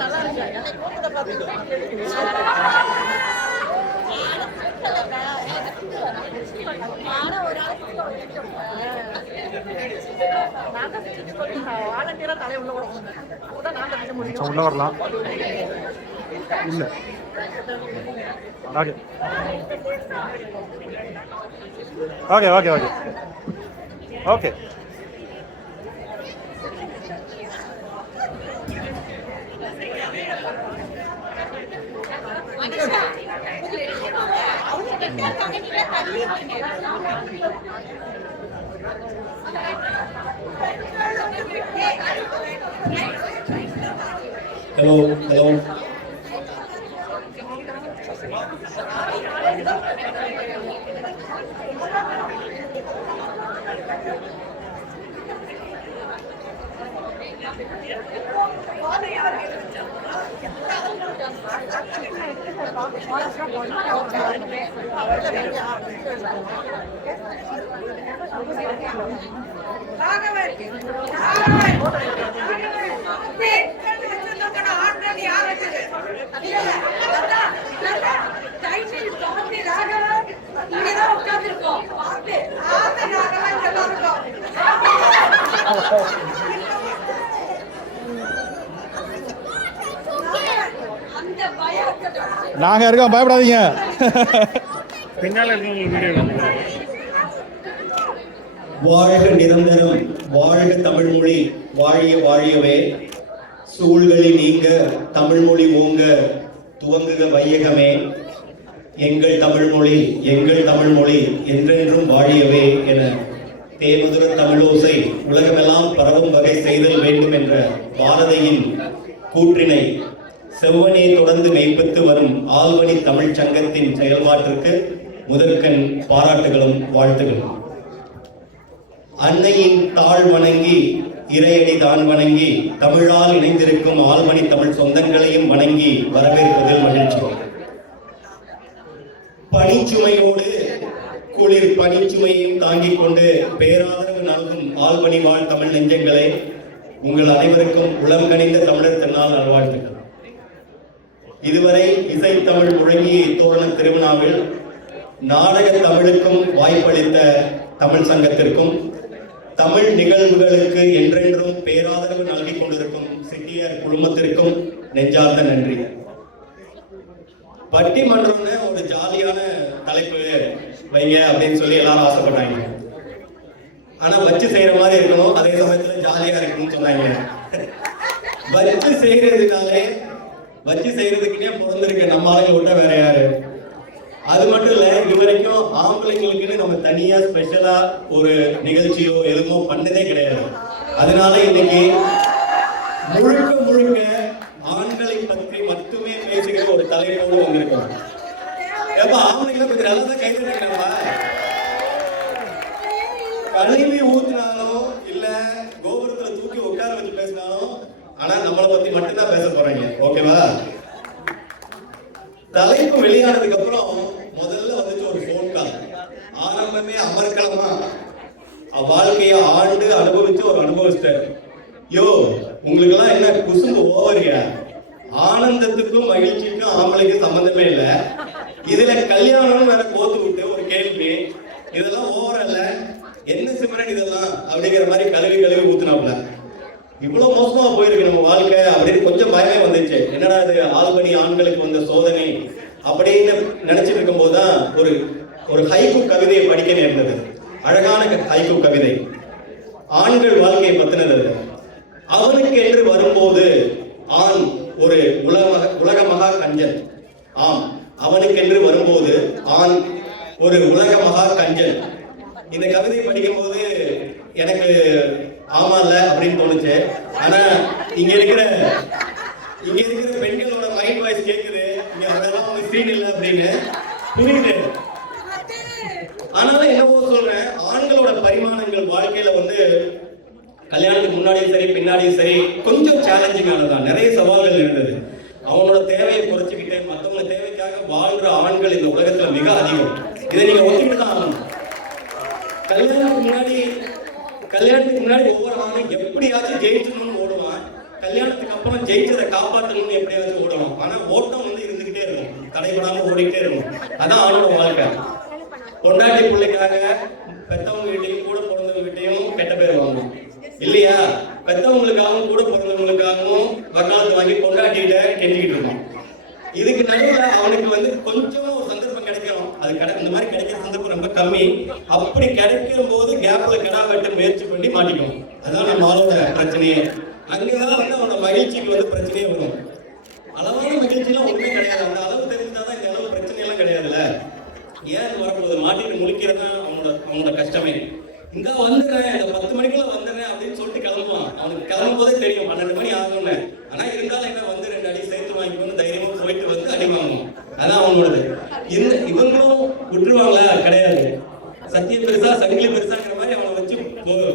நல்லா இருக்கு. உள்ள வரலாம் இல்ல okay okay okay okay okay Hello, hello. நாங்க இருக்கோம், பயப்படாதீங்க. பின்னால வாழ்க நிரந்தரம், வாழ்க தமிழ் மொழி, வாழிய வாழியவே. சூழ்களில் நீங்க தமிழ் மொழி ஓங்க, துவங்குக வையகமே. எங்கள் தமிழ் மொழி, எங்கள் தமிழ் மொழி என்றென்றும் வாழியவே என தேமதுர தமிழோசை உலகமெல்லாம் பரவும் வகை செய்தல் வேண்டும் என்ற பாரதியின் கூற்றினை செவ்வனே தொடர்ந்து மெய்ப்பித்து வரும் ஆல்வனி தமிழ்ச் சங்கத்தின் செயல்பாட்டிற்கு முதற்கண் பாராட்டுகளும் வாழ்த்துகளும். அன்னையின் தாழ் வணங்கி இறையடி தான் வணங்கி தமிழால் இணைந்திருக்கும் ஆல்மணி தமிழ் சொந்தங்களையும் வணங்கி வரவேற்பதில் மகிழ்ச்சி. பணிச்சுமையோடு குளிர் பணிச்சுமையையும் தாங்கிக் கொண்டு பேராதரவு நல்கும் ஆல்மணி வாழ் தமிழ் நெஞ்சங்களே, உங்கள் அனைவருக்கும் உளம் கனிந்த தமிழர் திருநாள் நல்வாழ்த்துக்கள். இதுவரை இசை தமிழ் முழங்கிய தோரண திருவிழாவில் நாடக தமிழுக்கும் வாய்ப்பளித்த தமிழ் சங்கத்திற்கும் தமிழ் நிகழ்வுகளுக்கு என்றென்றும் பேராதரவு நல்கிக் கொண்டிருக்கும் செட்டியார் குழுமத்திற்கும் நெஞ்சார்ந்த நன்றி. பட்டிமன்றம்னு ஒரு ஜாலியான தலைப்பு வைங்க அப்படின்னு சொல்லி எல்லாரும் ஆசைப்பட்டாங்க. ஆனா வச்சு செய்யற மாதிரி இருக்கணும், அதே சமயத்துல ஜாலியா இருக்கணும்னு சொன்னாங்க. வச்சு செய்யறதுனாலே வச்சு செய்யறதுக்குன்னே பிறந்திருக்க நம்ம ஆளுங்க விட்டா வேற யாரு? அது மட்டும் இல்ல, இது வரைக்கும் ஆம்பளைங்களுக்குன்னு நம்ம தனியா ஸ்பெஷலா ஒரு நிகழ்ச்சியோ எதுவோ பண்ணதே கிடையாது. அதனால இன்னைக்கு முழுக்க முழுக்க ஆண்களை பற்றி மட்டுமே பேசுகிற ஒரு தலைவரோடு வந்திருக்கோம். ஏப்பா ஆம்பளைங்களை பத்தி நல்லா தான் கைதுமா, கழுவி ஊத்துனாலும் இல்ல கோபுரத்துல தூக்கி உட்கார வச்சு பேசினாலும், ஆனா நம்மளை பத்தி மட்டும்தான் பேச போறீங்க. ஓகேவா? தலைப்பு வெளியானதுக்கு அப்புறம் முதல்ல வந்துச்சு ஒரு போன் கால். ஆரம்பமே அமர்க்கலமா வாழ்க்கைய ஆண்டு அனுபவிச்சு ஒரு அனுபவிச்சிட்டாரு. யோ உங்களுக்கு எல்லாம் என்ன குசும்பு ஓவரியா? ஆனந்தத்துக்கும் மகிழ்ச்சிக்கும் ஆம்பளைக்கும் சம்பந்தமே இல்ல. இதுல கல்யாணம் வேற கோத்து விட்டு ஒரு கேள்வி, இதெல்லாம் ஓவர் அல்ல என்ன சிம்ரன் இதெல்லாம் அப்படிங்கிற மாதிரி கழுவி கழுவி ஊத்துனாப்ல. இவ்வளவு மோசமா போயிருக்கு நம்ம வாழ்க்கை அப்படின்னு கொஞ்சம் பயமே வந்துச்சு. என்னடா இது ஆல்பனி ஆண்களுக்கு வந்த சோதனை அப்படின்னு நினைச்சிட்டு இருக்கும் போதுதான் ஒரு ஹைக்கூ கவிதையை படிக்க நேர்ந்தது. அழகான ஹைக்கூ கவிதை, ஆண்கள் வாழ்க்கையை பத்தினது. அவனுக்கு என்று வரும்போது ஆண் ஒரு உலக மகா கஞ்சன். ஆம், அவனுக்கென்று வரும்போது ஆண் ஒரு உலக மகா கஞ்சன். இந்த கவிதையை படிக்கும் போது எனக்கு ஆமா இல்ல அப்படின்னு தோணுச்சு. ஆனா இங்க இருக்கிற பெண்களோட மைண்ட் வாய்ஸ் கேக்குது, இங்க அதெல்லாம் ஒரு சீன் இல்ல அப்படின்னு புரியுது. ஆனாலும் என்னவோ சொல்றேன், ஆண்களோட பரிமாணங்கள் வாழ்க்கையில வந்து கல்யாணத்துக்கு முன்னாடியும் சரி பின்னாடியும் சரி கொஞ்சம் சேலஞ்சிங்கானதான். நிறைய சவால்கள் இருந்தது. அவனோட தேவையை குறைச்சிக்கிட்டு மற்றவங்க தேவைக்காக வாழ்ற ஆண்கள் இந்த உலகத்துல மிக அதிகம். இதை நீங்க ஒத்துக்கிட்டு தான் ஆகணும். கல்யாணத்துக்கு முன்னாடி ஒவ்வொரு ஆணும் எப்படியாச்சும் ஜெயிச்சணும்னு ஓடுவான். கல்யாணத்துக்கு அப்புறம் ஜெயிச்சதை காப்பாற்றணும்னு எப்படியாச்சும் ஓடணும். ஆனா ஓட்டம் வந்து இருந்துகிட்டே இருக்கும், தடைபடாம ஓடிக்கிட்டே இருக்கும். அதான் ஆணோட வாழ்க்கை. பொண்டாட்டி பிள்ளைக்காக பெத்தவங்க வீட்டையும் கூட பிறந்தவங்க வீட்டையும் கெட்ட பேர் வாங்கணும் இல்லையா? பெத்தவங்களுக்காகவும் கூட பிறந்தவங்களுக்காகவும் வக்காலத்து வாங்கி பொண்டாட்டிகிட்ட கெஞ்சிக்கிட்டு இருக்கோம். இதுக்கு நடுவில் அவனுக்கு வந்து கொஞ்சம் ஒரு சந்தர்ப்பம் கிடைக்கும். அது இந்த மாதிரி கிடைக்கிற சந்தர்ப்பம் ரொம்ப கம்மி. அப்படி கிடைக்கும் போது கேப்ல கடா வெட்ட முயற்சி பண்ணி மாட்டிக்கணும். அதான் நம்ம ஆளோட பிரச்சனையே. அங்கதான் வந்து அவனோட மகிழ்ச்சிக்கு வந்து பிரச்சனையே வரும். அளவான மகிழ்ச்சியெல்லாம் ஒண்ணுமே கிடையாது. அந்த அளவு தெரிஞ்சாதான் இந்த அளவு பிரச்சனை எல்லாம் கிடையாதுல்ல. ஏன் வரப்போகுது மாட்டிட்டு முழிக்கிறதா அவனோட கஷ்டமே. இந்த வந்துடுறேன், இந்த 10 மணிக்குள்ள வந்துடுறேன் அப்படின்னு சொல்லிட்டு கிளம்புவான். அவனுக்கு கிளம்பும் போதே தெரியும் 12 மணி ஆகும்னு. ஆனா இருந்தாலும் என்ன வந்து 2 அடி சேர்த்து வாங்கிக்கணும், தைரியமா போயிட்டு வந்து அடி வாங்கணும். அதான் அவனோடது. இவங்களும் விட்டுருவாங்களா? கிடையாது. சத்தியம் பெருசா சங்கிலி பெருசாங்கிற மாதிரி அவனை வச்சு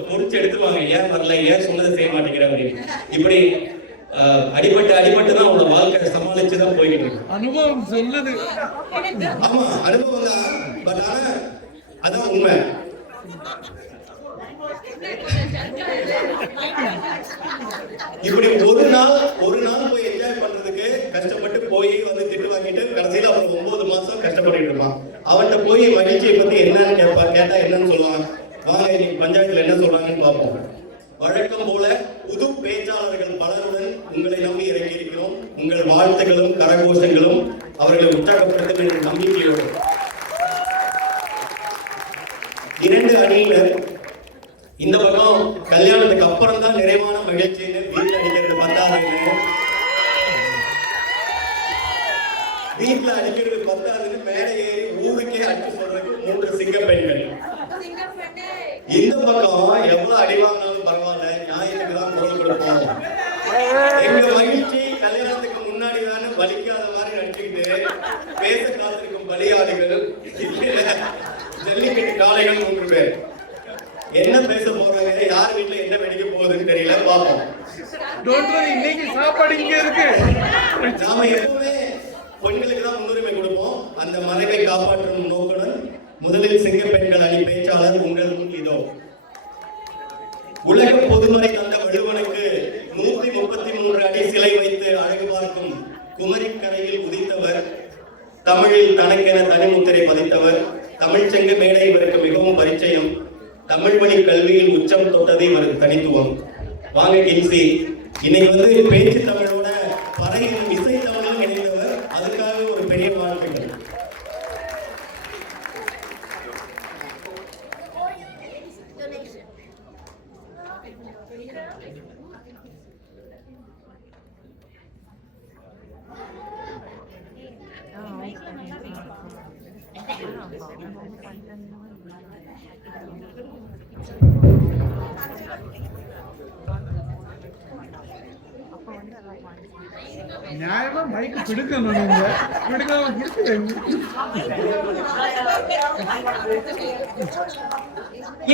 பொறிச்சு எடுத்துருவாங்க. ஏன் வரல, ஏன் சொன்னதை செய்ய மாட்டேங்கிற அப்படின்னு. இப்படி அடிபட்டு தான் அவனோட வாழ்க்கை சமாளிச்சுதான் போய்கிட்டு இருக்கு. அனுபவம் சொல்லுது. ஆமா, அனுபவம் தான். பட் ஆனா அதான் உண்மை. இப்படி ஒரு நாள் போய் என்ஜாய் பண்றதுக்கு கஷ்டப்பட்டு போய் வந்து திட்டு வாங்கிட்டு கடைசியில அவன் 9 மாசம் கஷ்டப்பட்டு இருப்பான். அவன்கிட்ட போய் மகிழ்ச்சியை பத்தி என்னன்னு கேட்டா என்னன்னு சொல்லுவான். வாங்க இன்னைக்கு பஞ்சாயத்துல என்ன சொல்றாங்கன்னு பார்ப்போம். வழக்கம் போல புது பேச்சாளர்கள் பலருடன் உங்களை நம்பி இறங்கி இருக்கிறோம். உங்கள் வாழ்த்துக்களும் கரகோஷங்களும் அவர்களை உற்சாகப்படுத்தும் என்ற நம்பிக்கையோடு 2 அணியினர் இந்த பக்கம் கல்யாணத்துக்கு அப்புறம் தான் நிறைவான மகிழ்ச்சின்னு வீட்டில் அடிக்கிறது பத்தாதுன்னு மேலே ஏறி ஊருக்கே அடிச்சு சொல்றதுக்கு 3 சிங்க பெண்கள். இந்த பக்கம் எவ்வளவு அடி வாங்கினாலும் பரவாயில்ல, நியாயத்துக்கு தான் குரல் கொடுப்போம். எங்க மகிழ்ச்சி கல்யாணத்துக்கு முன்னாடி தானே வலிக்காத மாதிரி நடிச்சுக்கிட்டு பேச காத்திருக்கும் பலியாளிகள் ஜல்லிக்கட்டு காளைகள் 3 பேர். என்ன பேச போறாங்க, யார் வீட்டுல என்ன வெடிக்க போகுதுன்னு தெரியல, பாப்போம். இன்னைக்கு சாப்பாடு இங்க இருக்கு. நாம எப்பவுமே பெண்களுக்கு தான் முன்னுரிமை கொடுப்போம். அந்த மறைவை காப்பாற்றும் நோக்குடன் முதலில் சிங்க பெண்கள் அணி பேச்சாளர் உங்கள் முன் இதோ. உலக பொதுமறை தந்த வள்ளுவனுக்கு 133 அடி சிலை வைத்து அழகு பார்க்கும் குமரிக்கரையில் உதித்தவர், தமிழில் தனக்கென தனிமுத்திரை பதித்தவர், தமிழ்ச்சங்க மேடை இவருக்கு மிகவும் பரிச்சயம், தமிழ் வழி கல்வியில் உச்சம் தொட்டது இவருக்கு தனித்துவம். வாங்க கின்சி, இன்னைக்கு வந்து பேச்சு தமிழோட பறையும் இசை தமிழும் இணைந்தவர். அதுக்காக ஒரு பெரிய வாழ்த்துக்கள். நியாயமா மைக்கு பிடிக்கணும். நீங்க பிடிக்காம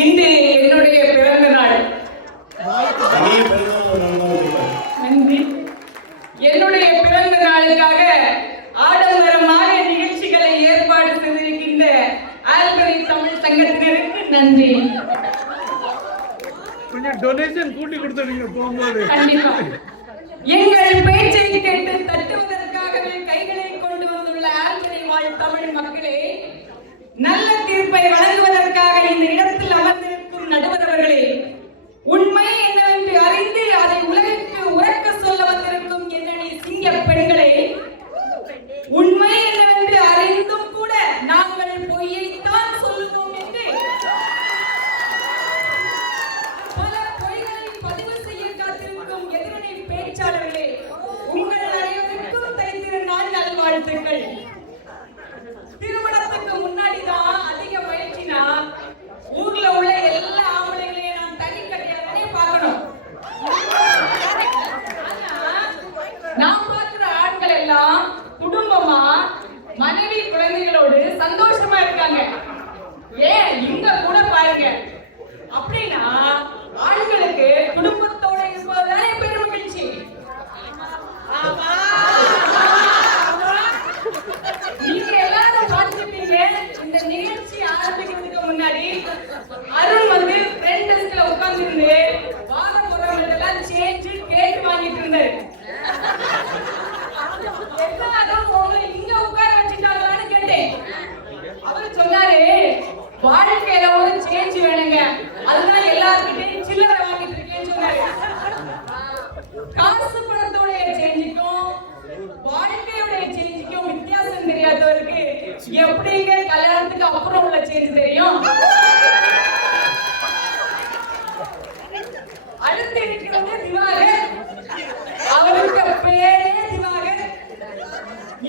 இன்று என்னுடைய பிறந்த நாள். என்னுடைய பிறந்த நாளுக்காக ஆடம்பரமாக நிகழ்ச்சிகளை ஏற்பாடு செய்திருக்கின்ற ஆல்பனி தமிழ் சங்கத்தினருக்கு நன்றி. கொஞ்சம் டொனேஷன் கூட்டி கொடுத்துருங்க போகும்போது. கண்டிப்பா எங்கள் பேச்சை கேட்டு தட்டுவதற்காகவே கைகளை கொண்டு வந்துள்ள ஆல்பனி வாழ் தமிழ் மக்களே, நல்ல தீர்ப்பை வழங்குவதற்காக இந்த இடத்தில் அமர்ந்திருக்கும் நடுவரவர்களே, உண்மை என்னவென்று அறிந்து அதை உலகிற்கு உறக்க சொல்ல வந்திருக்கும் என்னை சிங்க பெண்களே, உண்மை என்னவென்று அறிந்தும் கூட நாங்கள் பொய்யைத்தான் சொல்லுவோம் என்று பல பொய்களை பதிவு செய்ய காத்திருக்கும் எதிரணி பேச்சாளர்களே, உங்கள் அனைவருக்கும் தைத்திருநாள் நல்வாழ்த்துக்கள். திருமணத்துக்கு முன்னாடிதான் அதிக முயற்சினா ஊர்ல உள்ள எல்லா ஆம்பளைங்களையும் நான் ஆரம்பிக்கிறதுக்கு முன்னாடி அருண் வந்து ஃப்ரெண்ட் டெஸ்க்ல உட்கார்ந்திருந்து வார போறவங்க எல்லாம் சேஞ்ச் கேக் வாங்கிட்டு இருந்தாரு. எல்லாரும் உங்களை இங்க உட்கார வச்சுட்டாங்களான்னு கேட்டேன். அவரு சொன்னாரு, வாழ்க்கையில ஒரு சேஞ்ச் வேணுங்க, அதுதான் எல்லார்கிட்டையும் சில்லறை வாங்கிட்டு இருக்கேன்னு சொன்னாரு. காசு பணத்தோடைய சேஞ்சுக்கும் வாழ்க்கையோடைய சேஞ்சுக்கும் வித்தியாசம் தெரியாதவருக்கு எப்படிங்க கல்யாணத்துக்கு அப்புறம் உள்ள சேஞ்ச் தெரியும்? அடுத்து இருக்கிறது திவாகர். அவருக்கு பேரே திவாகர்.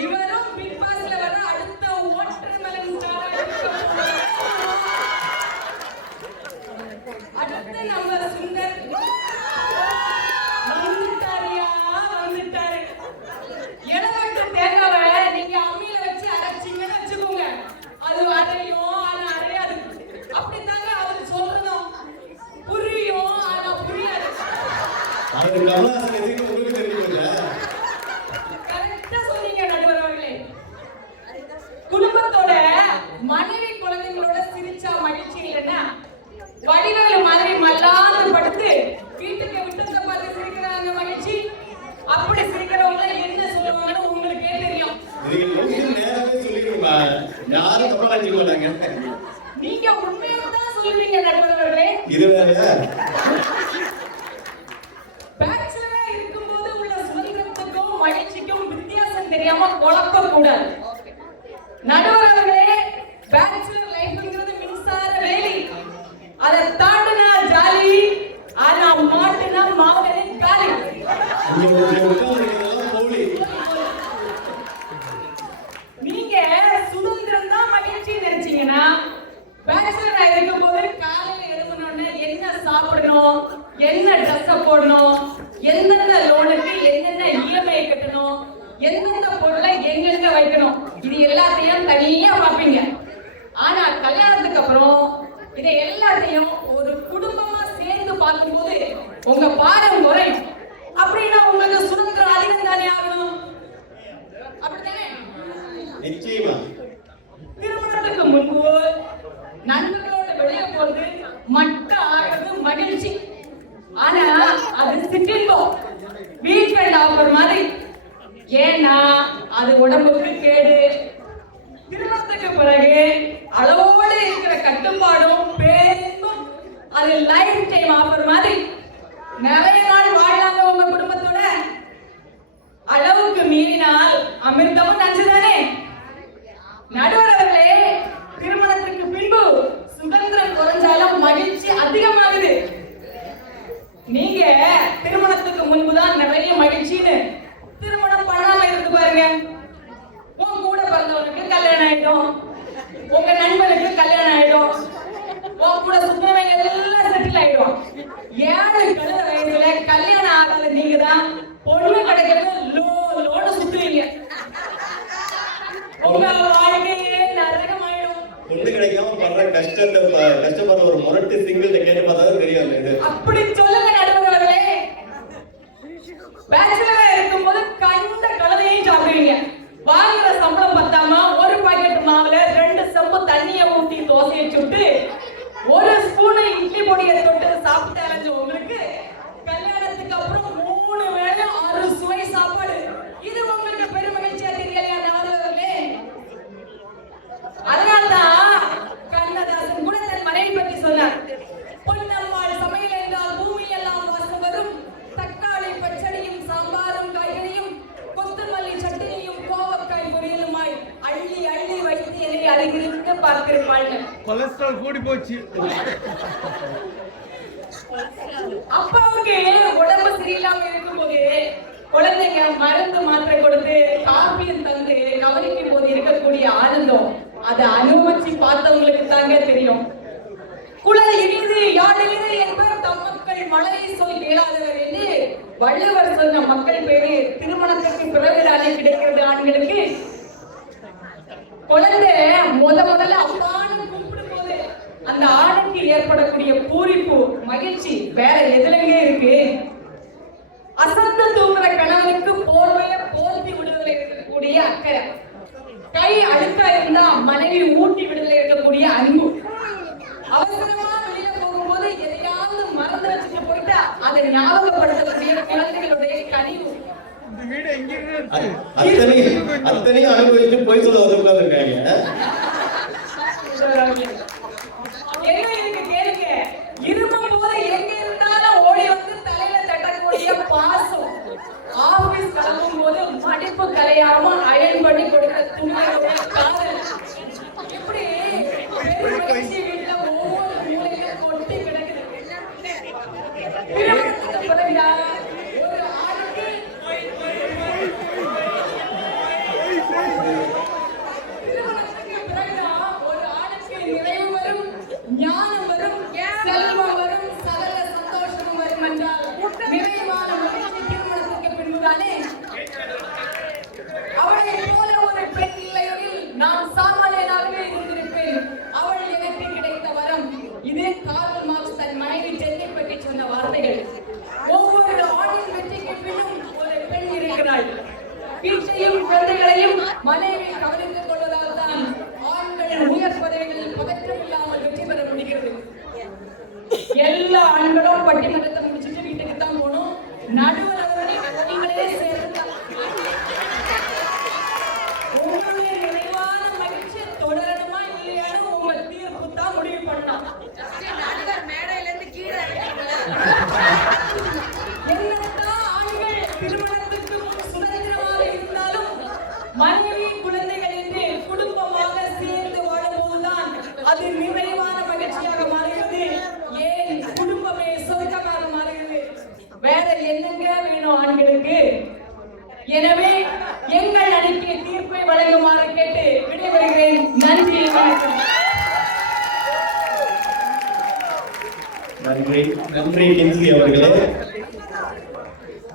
இவரும் பிக் பாஸ்ல வர அடுத்த வாட்டர்மெலன் ஸ்டாரா இருக்க. அடுத்து நம்ம சுந்தர் வந்துட்டாரு. இடவெட்டு தேங்காவை நீங்க அம்மியில வச்சு அரைச்சிங்கன்னு வச்சுக்கோங்க, அது அரையும் ஆனா அரையாது. அப்படித்தாங்க அவரு சொல்லணும், புரியும் ஆனா புரியாது. கரெக்டா சொன்னீங்க நடுவர் அவர்களே. குடும்பத்தோட மனைவி குழந்தைங்களோட சிரிச்சா மகிழ்ச்சி இல்லைன்னா வடிவேலு மாதிரி மல்லாந்து படுத்து வீட்டுக்கு விட்டத்தை பார்த்து சிரிக்கிறாங்க மகிழ்ச்சி. அப்படி சிரிக்கிறவங்க என்ன சொல்லுவாங்கன்னு உங்களுக்கே தெரியும். நீங்க உண்மையாதான் சொல்லுவீங்க நடுவர்களே. பேச்சுலரா இருக்கும்போது உள்ள சுதந்திரத்துக்கும் மகிழ்ச்சிக்கும் வித்தியாசம் தெரியாம குழப்ப கூடாது. நடுவர்களே, பேச்சுலர் லைஃப்ங்கிறது மின்சார வேலி. அதை தாண்டினா ஜாலி, ஆனா மாட்டுனா மாவனின் காலி. நீங்க சுதந்திரம் தான் மகிழ்ச்சி நினைச்சீங்கன்னா பேச்சுலரா இருக்கும் போது காலையில எழுந்தோடனே என்ன சாப்பிடணும், என்ன ட்ரெஸ் போடணும், எந்தெந்த லோனுக்கு என்னென்ன இஎம்ஐ கட்டணும், எந்தெந்த பொருளை எங்கெங்க வைக்கணும், இது எல்லாத்தையும் தனியா பார்ப்பீங்க. ஆனா கல்யாணத்துக்கு அப்புறம் இதை எல்லாத்தையும் ஒரு குடும்பமா சேர்ந்து பார்க்கும்போது உங்க பாரம் குறையும். அப்படின்னா உங்களுக்கு சுதந்திரம் அதிகம் தானே ஆகணும், அப்படித்தானே? நிச்சயமா. திருமணத்துக்கு முன்பு நண்பர்களோட வெளியே போறது மட்டும் ஆகிறது மகிழ்ச்சி. ஆனா அது சிற்றின்பம், வீக்கெண்ட் ஆஃபர் மாதிரி. ஏன்னா அது உடம்புக்கு கேடு. திருமணத்துக்கு பிறகு அளவோடு இருக்கிற கட்டுப்பாடும் பேருந்தும் அது லைஃப் டைம் ஆஃபர் மாதிரி. நிறைய நாள் வாழலாங்க உங்க குடும்பத்தோட. அளவுக்கு மீறினால் அமிர்தமும் நஞ்சுதானே. நடுவர்களே, திருமணத்துக்கு பின்பு சுதந்திரம் குறைஞ்சாலும் மகிழ்ச்சி அதிகமாகுது. நீங்க திருமணத்துக்கு முன்புதான் நிறைய மகிழ்ச்சின்னு திருமணம் பண்ணாம இருந்து பாருங்க. உன் கூட பிறந்தவனுக்கு கல்யாணம் ஆயிடும், உங்க நண்பனுக்கு கல்யாணம் ஆயிடும், உன் கூட சுத்தவங்க எல்லாம் செட்டில் ஆயிடும். 7 கழுத வயசுல கல்யாணம் ஆகாத நீங்க தான் பொண்ணு கிடைக்கிறது லோடு சுத்துவீங்க. உங்க வாழ்க்கையே நரகமாயிடும். பொண்ணு கிடைக்காம பண்ற கஷ்டப்படுற ஒரு முரட்டு சிங்கிள் கேட்டு பார்த்தா தெரியும் இது. அப்படி சொல்லுங்க நடுவர்களே. பேச்சுலரா இருக்கும்போது கண்ட கழுதையும் சாப்பிடுவீங்க. வாங்குற சம்பளம் பத்தாம ஒரு பாக்கெட் மாவுல 2 செம்பு தண்ணியை ஊத்தி தோசையை சுட்டு 1 ஸ்பூன் இட்லி பொடியை தொட்டு சாப்பிட்டு அலைஞ்ச உங்களுக்கு கல்யாணத்துக்கு அப்புறம் 3 வேளை 6 சுவை சாப்பாடு. இது உங்களுக்கு பெரும் மகிழ்ச்சியா தெரியலையா நடுவர்களே? அதனால்தான் கண்ணதாசன் கூட தன் மனைவி பற்றி சொன்னார். பொன்னம்மாள் சமையல் என்றால் பூமி எல்லாம் வாசம் வரும், தக்காளி பச்சடியும் சாம்பாரும் காய்கறியும் கொத்தமல்லி சட்னியும் கோவக்காய் பொரியலுமாய் அள்ளி அள்ளி வைத்து என்னை அருகிருந்து பார்த்திருப்பாள். கொலஸ்ட்ரால் கூடி போச்சு. அப்பாவுக்கு உடம்பு சரியில்லாம இருக்கும்போது குழந்தைங்க மருந்து மாத்திரை கொடுத்து காப்பியம் தந்து கவனிக்கும் போது இருக்கக்கூடிய ஆனந்தம் அதை அனுபவிச்சு பார்த்தவங்களுக்கு தாங்க தெரியும். குழல் இனிது யாழிலிரு என்பர் தம் மக்கள் மழை சொல் கேளாதவர் என்று வள்ளுவர் சொன்ன மக்கள் பேரு திருமணத்துக்கு பிறகுதானே கிடைக்கிறது ஆண்களுக்கு. குழந்தை முதல்ல அப்பான்னு கூப்பிடும் போது அந்த ஆணுக்கு ஏற்படக்கூடிய பூரிப்பு மகிழ்ச்சி வேற எதுலங்க இருக்கு? அசந்து தூங்குற கணவனுக்கு போர்வைய போர்த்தி விடுதலை இருக்கக்கூடிய அக்கறை, கை அழுக்கா இருந்தா மனைவி ஊட்டி விடுதலை இருக்கக்கூடிய அன்பு, ஞாபகப்படுத்தக்கூடிய குழந்தைகளுடைய கனிவு. இந்த வீடு எங்க இருக்கு? அத்தனையும் அனுபவிச்சு போய் சொல்ல ஒதுக்காது இருக்காங்க. என்ன இருக்கு கேளுங்க. இருமும் போது எங்க இருந்தாலும் ஓடி வந்து தலையில தட்டக்கூடிய பாசம். ஆபீஸ் கிளம்பும் போது மடிப்பு கலையாம அயன் பண்ணி கொடுக்க துணியோட காதல். இப்படி பெருமகிழ்ச்சி வீட்டுல ஒவ்வொரு மூலையிலும் கொட்டி கிடக்குது. திருமணத்துக்கு பிறகுடா ஒரு ஆணுக்கு நிறைவு வரும், ஞானம் வரும், செல்வம் வரும், சகல சந்தோஷமும் வரும் என்றால் நிறைவான மகிழ்ச்சி திருமணத்துக்கு பின்புதானே. அவளை போல ஒரு பெண் இல்லையெனில் நான் சாமானியனாகவே இருந்திருப்பேன். அவள் எனக்கு கிடைத்த வரம். இதே கார்ல் மார்க்ஸ் தன் மனைவி ஜென்னை பற்றி சொன்ன வார்த்தைகள். ஒவ்வொரு ஆணின் வெற்றிக்கு பின்னும் ஒரு பெண் இருக்கிறாள். வீட்டையும் குழந்தைகளையும் மனைவி கவனித்துக் கொள்வதால் தான் ஆண்கள் உயர் பதவிகளில் பதற்றம் இல்லாமல் வெற்றி பெற முடிகிறது. எல்லா ஆண்களும் பட்டிமன்றத்தை முடிச்சுட்டு வீட்டுக்கு தான் போகணும். நடுவர் நீங்களே சேர்ந்து உங்களுடைய நிறைவான மகிழ்ச்சி தொடரணுமா இல்லையானு உங்க தீர்ப்பு தான் முடிவு பண்ணலாம். என்னத்தான் ஆண்கள் திருமணத்துக்கு சுதந்திரமாக இருந்தாலும் மனைவி குழந்தைகள் என்று குடும்பமாக சேர்ந்து வாழும்போதுதான் அது நிறைவான மகிழ்ச்சியாக மாறுகிறது. ஏன் குடும்பமே சொர்க்கமாக மாறுகிறது. வேற என்னங்க வேணும் ஆண்களுக்கு? எனவே எங்கள் அணிக்கு தீர்ப்பை வழங்குமாறு கேட்டு விடைபெறுகிறேன். நன்றி, வணக்கம். நன்றி கின்சி அவர்களே.